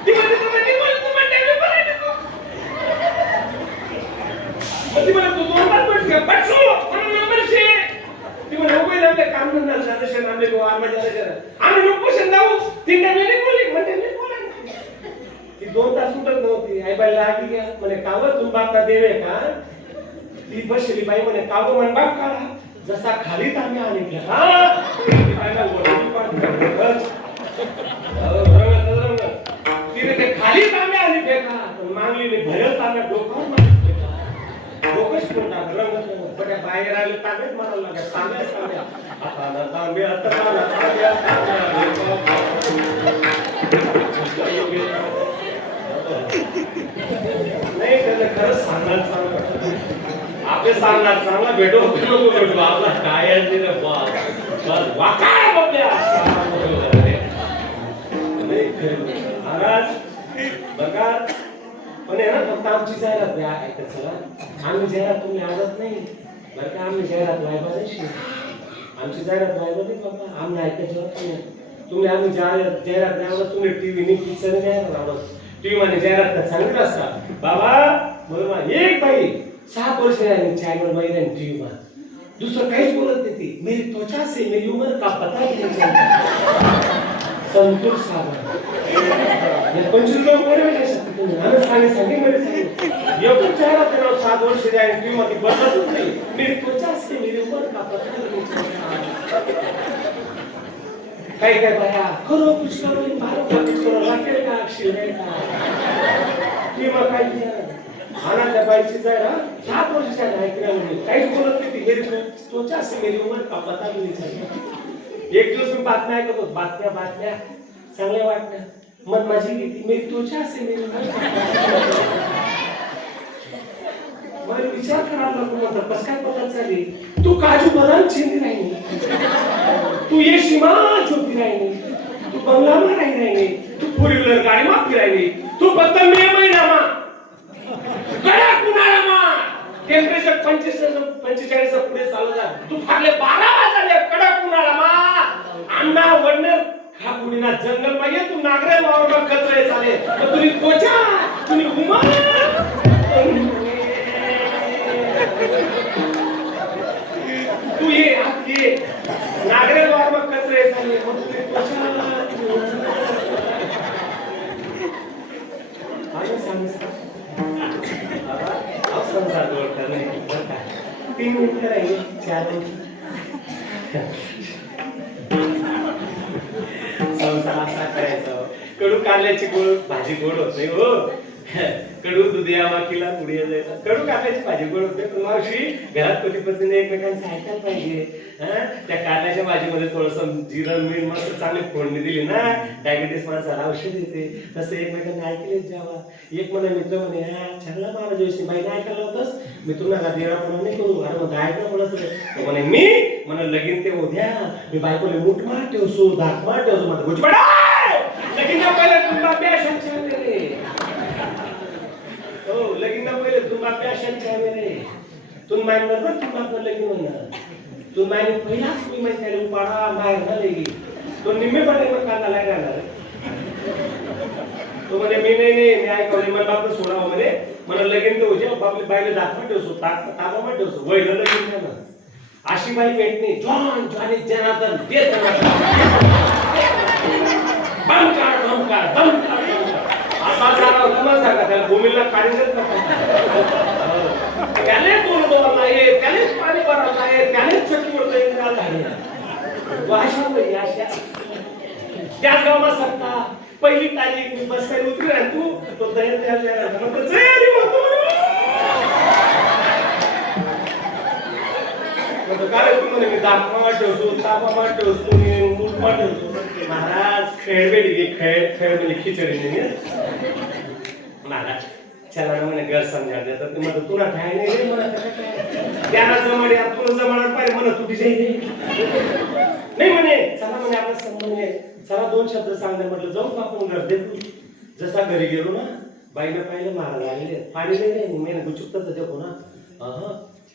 ती म्हणते ती म्हणते मी बरायला ती म्हणते तू 2 तास बैठ गया बच्चो म्हणून नंबर से ती म्हणे उभी राहते काम धंदा झालं शेण आंबे गो आर्मा झालं आम्ही लोक पोषण जाऊ 3 टाइम नाही बोलली म्हणते मी बोला ती 2 तास उठत नव्हती आई बाई लागली घ्या म्हणे कावर तुम बापना देवे का ती बसली बाई म्हणे कावर म्हण बाप काढा जसा खाली आम्ही आणले हा ती बाईला बोलली पण तिने ते खाली आम्ही आली फेका मागली नाही भरत आम्ही डोकावर मारली डोकंच मोठा रंग बट्या बाहेर आले तांबेच मारायला लागले तांब्या आता तांबे नाही त्याला खरंच सांगणार चांगलं आपले सांगणार चांगला भेटो नको भेटो आपला काय आहे रे बस वाकाय बघल्या महाराज बघा पण आहे ना फक्त आमची जाहिरात नाही ऐकत चला आम्ही जाहिरात तुम्ही आवडत नाही बरं का आम्ही जाहिरात व्हायला नाही आमची जाहिरात व्हायला नाही बाबा आम्ही ऐकायचं तुम्ही आम्ही जाहिरात नाही आवडत तुम्ही टीव्ही नाही पिक्चर नाही आवडत टीव्ही मध्ये जाहिरात सांगितलं असता बाबा बरोबर एक बाई 7 वर्ष झाली चॅनल बाई आणि टीव्ही मध्ये दुसरं काहीच बोलत नाही ती मेरी त्वचा से मेरी उम्र का पता नहीं चलता संतूर साबण ये 25 रुपये बोले नाही शकत तुम्ही आम्ही सांगे मेरे एवढं चेहरा तेरा 7 वर्ष झाली टीव्ही मध्ये बदलतच नाही मेरी त्वचा से मेरी उम्र का पता नहीं चलता काही काय बाया करो कुछ करो मारो कुछ करो राखेल का शिवेल का किंवा काही आना त्या बाईची जायला 7 वर्षाच्या ऐकण्यामध्ये काहीच बोलत नाही ती मेरी त्वचा से मेरी उम्र का पता नहीं चलता एक दिवस मी बातम्या ऐकत होतो बातम्या चांगल्या वाटल्या मन माझी किती मेरी त्वचा से मेरी उम्र मला विचार करायला नको म्हणतात कसं काय पता चालली तू काजू बदाम चिंदी नाही तू ये सीमा चौकी राहिली तू बंगला में राहिली तू 4 व्हीलर गाडी मा फिरायली तू फक्त मे महिना मा कडक उन्हाळा मा टेम्परेचर 45 पुढे चालला तू फारले 12 वाजले कडक उन्हाळा मा अन्ना वडनर खाकुडीना जंगल मा ये तू नागरे वावर मा कचरे चाले तुझी त्वचा तुझी उमर तू ये नागरे वावर मा कचरे चाले तुझी त्वचा आगे सांग अब संसार जोड़ करने की 3 मिनट करेंगे 4 मिनट संसार असा करायचा कडू कारल्याची गोड भाजी गोड होत नाही हो कडू दूध या माकीला पुढे जायचं. कडू टाकायची भाजी गोड होते पण मावशी घरात कधी पद्धतीने एकमेकांचं ऐकायला पाहिजे. त्या कारल्याच्या भाजीमध्ये थोडस जिरं मीठ मस्त चांगली फोडणी दिली ना डायबिटीस माणसाला औषध येते. तसं एकमेकांना ऐकलेच जावा. एक मला मित्र म्हणे छानला मला जोशी बाईने ऐकायला होतस मी तुम्हाला देवाप्रमाणे नाही करू. अरे मग ऐकलं बोला सगळं म्हणे मी म्हणा लगीन ते उद्या मी बायकोले मुठ मार ठेवसो धाक मार ठेवसो माझं गोची पडा लगीन पहिले तुमचा प्याशन छान रे. हो लगीन पहिले तुमचा प्याशन छान रे. तुम माय म्हणणार तुम आपलं लगीन होणार तू माय पहिलाच मी माहिती आहे उपाडा बाहेर ना लगी तो निम्मेपणे मग कांदा लागणार. तो म्हणे मी नाही मी ऐकवले मला बाप सोडावं म्हणे मला लगीन तर होते बापले बाईला दाखवा ठेवसो ताबा मग ठेवसो वैल लगीन ना अशी बाई भेटणे जॉन जॉनी जनार्दन दे असा झाला तुम्हाला सांगा त्याला भूमीला काढून देत त्याने दोन दोन आहे त्यानेच पाणी भरत आहे त्यानेच चक्कीवर त्याच गावात सत्ता पहिली तारीख बस काही उतरी आणि तू तो दया काय तू म्हणे मी दाखवा ठेवतो तापा ठेवतो मुठमा ठेवतो. महाराज खेळबेडी घे खेळ म्हणजे खिचडी नाही महाराज चला ना म्हणे घर समजा तर ते म्हणतो तुला काय नाही मला त्याला जमाडी तुला जमाडा पाहिजे म्हणा तू तिथे नाही म्हणे चला म्हणे आपला संबंध चला दोन शब्द सांगणे म्हटलं जाऊ आपण घर देतो. जसा घरी गेलो ना बाईनं पाहिलं महाराज आलेले पाणी नाही मी गुचुकताच देतो ना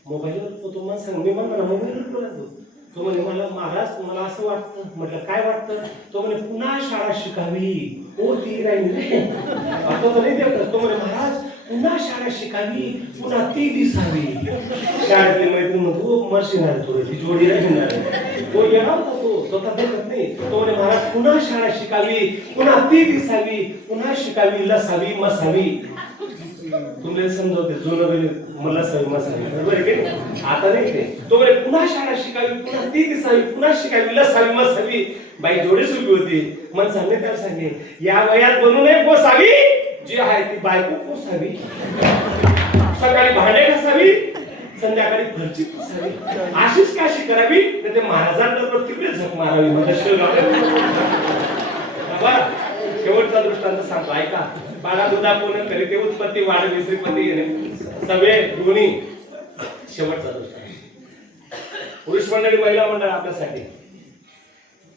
मोबाईलवर तो मला सांग मी मला मोबाईलवर तो म्हणे मला महाराज मला असं वाटतं. म्हटलं काय वाटतं. तो म्हणे पुन्हा शाळा शिकावी. हो ती राहिली आता तर नाही देत. तो म्हणे महाराज पुन्हा शाळा शिकावी पुन्हा ती दिसावी. शाळेतली मैत्रीण म्हणतो मरशिणार थोडी जोडी राहणार तो येणार होता तो स्वतः देखत नाही. तो म्हणे महाराज पुन्हा शाळा शिकावी पुन्हा ती दिसावी पुन्हा शिकावी लसावी मसावी. तुम्हाला समजवते जुनं मला सवी मसावी बरोबर आहे की आता नाही ते. तो म्हणे पुन्हा शाळा शिकावी पुन्हा ती दिसावी पुन्हा शिकावी लसावी मसावी. बाई जोडी सुखी होती. मन सांगणे त्याला सांगे या वयात बनू नये पोसावी जी आहे ती बायको पोसावी. सकाळी भांडे घासावी संध्याकाळी घरची पुसावी. अशीच काशी करावी तर ते महाराजांबरोबर तिकडे झक मारावी. शेवटचा दृष्टांत सांगतो ऐका. बाळा दुधा कोण करी ते उत्पत्ती वाढ विश्रीपती सगळे दोन्ही. शेवटचा दृष्टांत पुरुष मंडळी महिला मंडळ आपल्यासाठी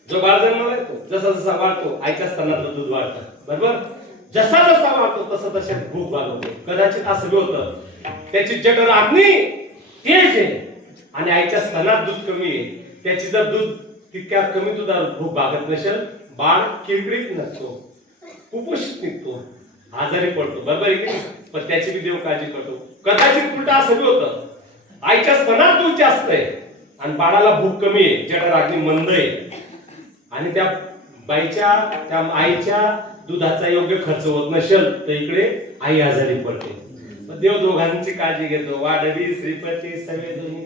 जो बाळ जन्माला येतो जसा जसा वाढतो आईच्या स्तनातलं दूध वाढतं बरोबर. जसा जसा वाढतो तसं तसे भूक भागवतो. कदाचित असं बी होतं त्याची जठर अग्नी तेज आहे आणि आईच्या स्तनात दूध कमी आहे. त्याची जर दूध तितक्या कमी दुधावर भूक भागत नसेल बाळ किरकिरीत नसतो कुपोषित निघतो आजारी पडतो बरोबर आहे की. पण त्याची बी देव काळजी करतो. कदाचित उलटा असं बी होतं आईच्या स्तनात दूध जास्त आहे आणि बाळाला भूक कमी आहे जठर अग्नी मंद आहे आणि त्या बाईच्या त्या आईच्या दुधाचा योग्य खर्च होत नसेल तर इकडे आई आजारी पडते. देव दोघांची काळजी घेतो. वाढवी श्रीपती सगळे दोन्ही.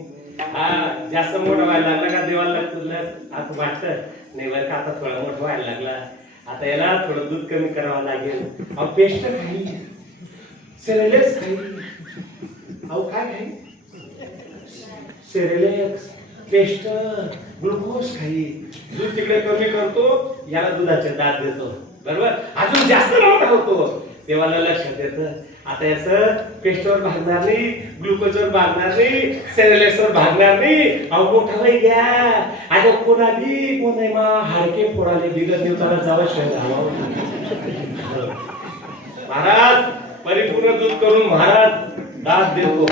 जास्त मोठा व्हायला लागला का देवाला तुला आता वाटतं नाही बरं का आता थोडा मोठा व्हायला लागला आता याला थोडं दूध कमी करावं लागेल. अहो पेस्ट खाई सेरेलेक्स खाई. अहो काय खाई सेरेलेक्स पेस्ट ग्लुकोज खाई. दूध तिकडे कमी करतो याला दुधाचे दात देतो बरोबर. अजून जास्त मोठा होतो देवाला लक्षात येतं आता याचं पेस्टवर भागणार नाही ग्लुकोजवर भागणार नाही सेरेलेक्सवर भागणार नाही. अहो मोठा बाई घ्या आता कोणाबी कोणी मा हाडके फोडाले बिगर देवताला जावा शहर महाराज परिपूर्ण दूध करून महाराज दात देतो.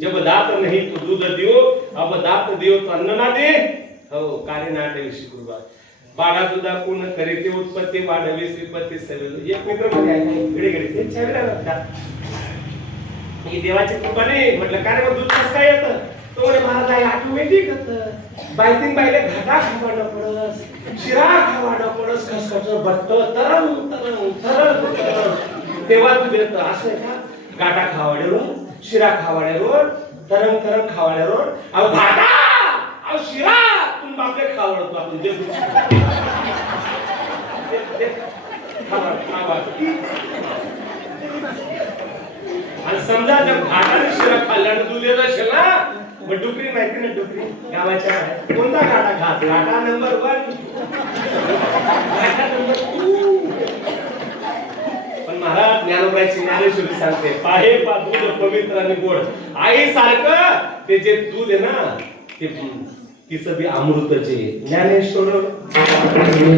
जब दात नाही तो दूध दियो अब दात दियो तो अन्न ना दे. हो कार्य नाटे विषय गुरुबा बाळा दुधा पूर्ण करीते उत्पत्ती वाढवी श्रीपती सवेल. एक मित्र म्हणजे घडी घडी ते छावला लागतात ही देवाची कृपा नाही. म्हटलं काय मग दूध कसं काय येतं. तो म्हणे महाराज आहे ऑटोमॅटिक येतं. बायतीन बायले घाटा खावाडं पडस शिरा खावाडं पडस खसखस बट्ट तरंग तरंग तरंग तरंग तेव्हा दूध येतं. असं आहे का. गाटा खावाड्यावर शिरा खावाड्यावर तरंग तरंग खावाड्यावर अहो घाटा अहो शिरा तुम्ही बापले खावडतो आपण जे खावाड जर घाटाने शिरा खाल्ल्यानं दूध येत असेल ना, मग डुकरी माहिती ना, डुकरी गावाच्या बाहेर. कोणता घाटा घाट? घाटा नंबर 1, घाटा नंबर 2. पण महाराज ज्ञानोबाची ज्ञानेश्वरी सांगते, पाहे पा दूध पवित्र आणि गोड. आई सारखं ते जे दूध आहे ना, ते तिचं बी अमृतचे. ज्ञानेश्वर ज्ञानेश्वर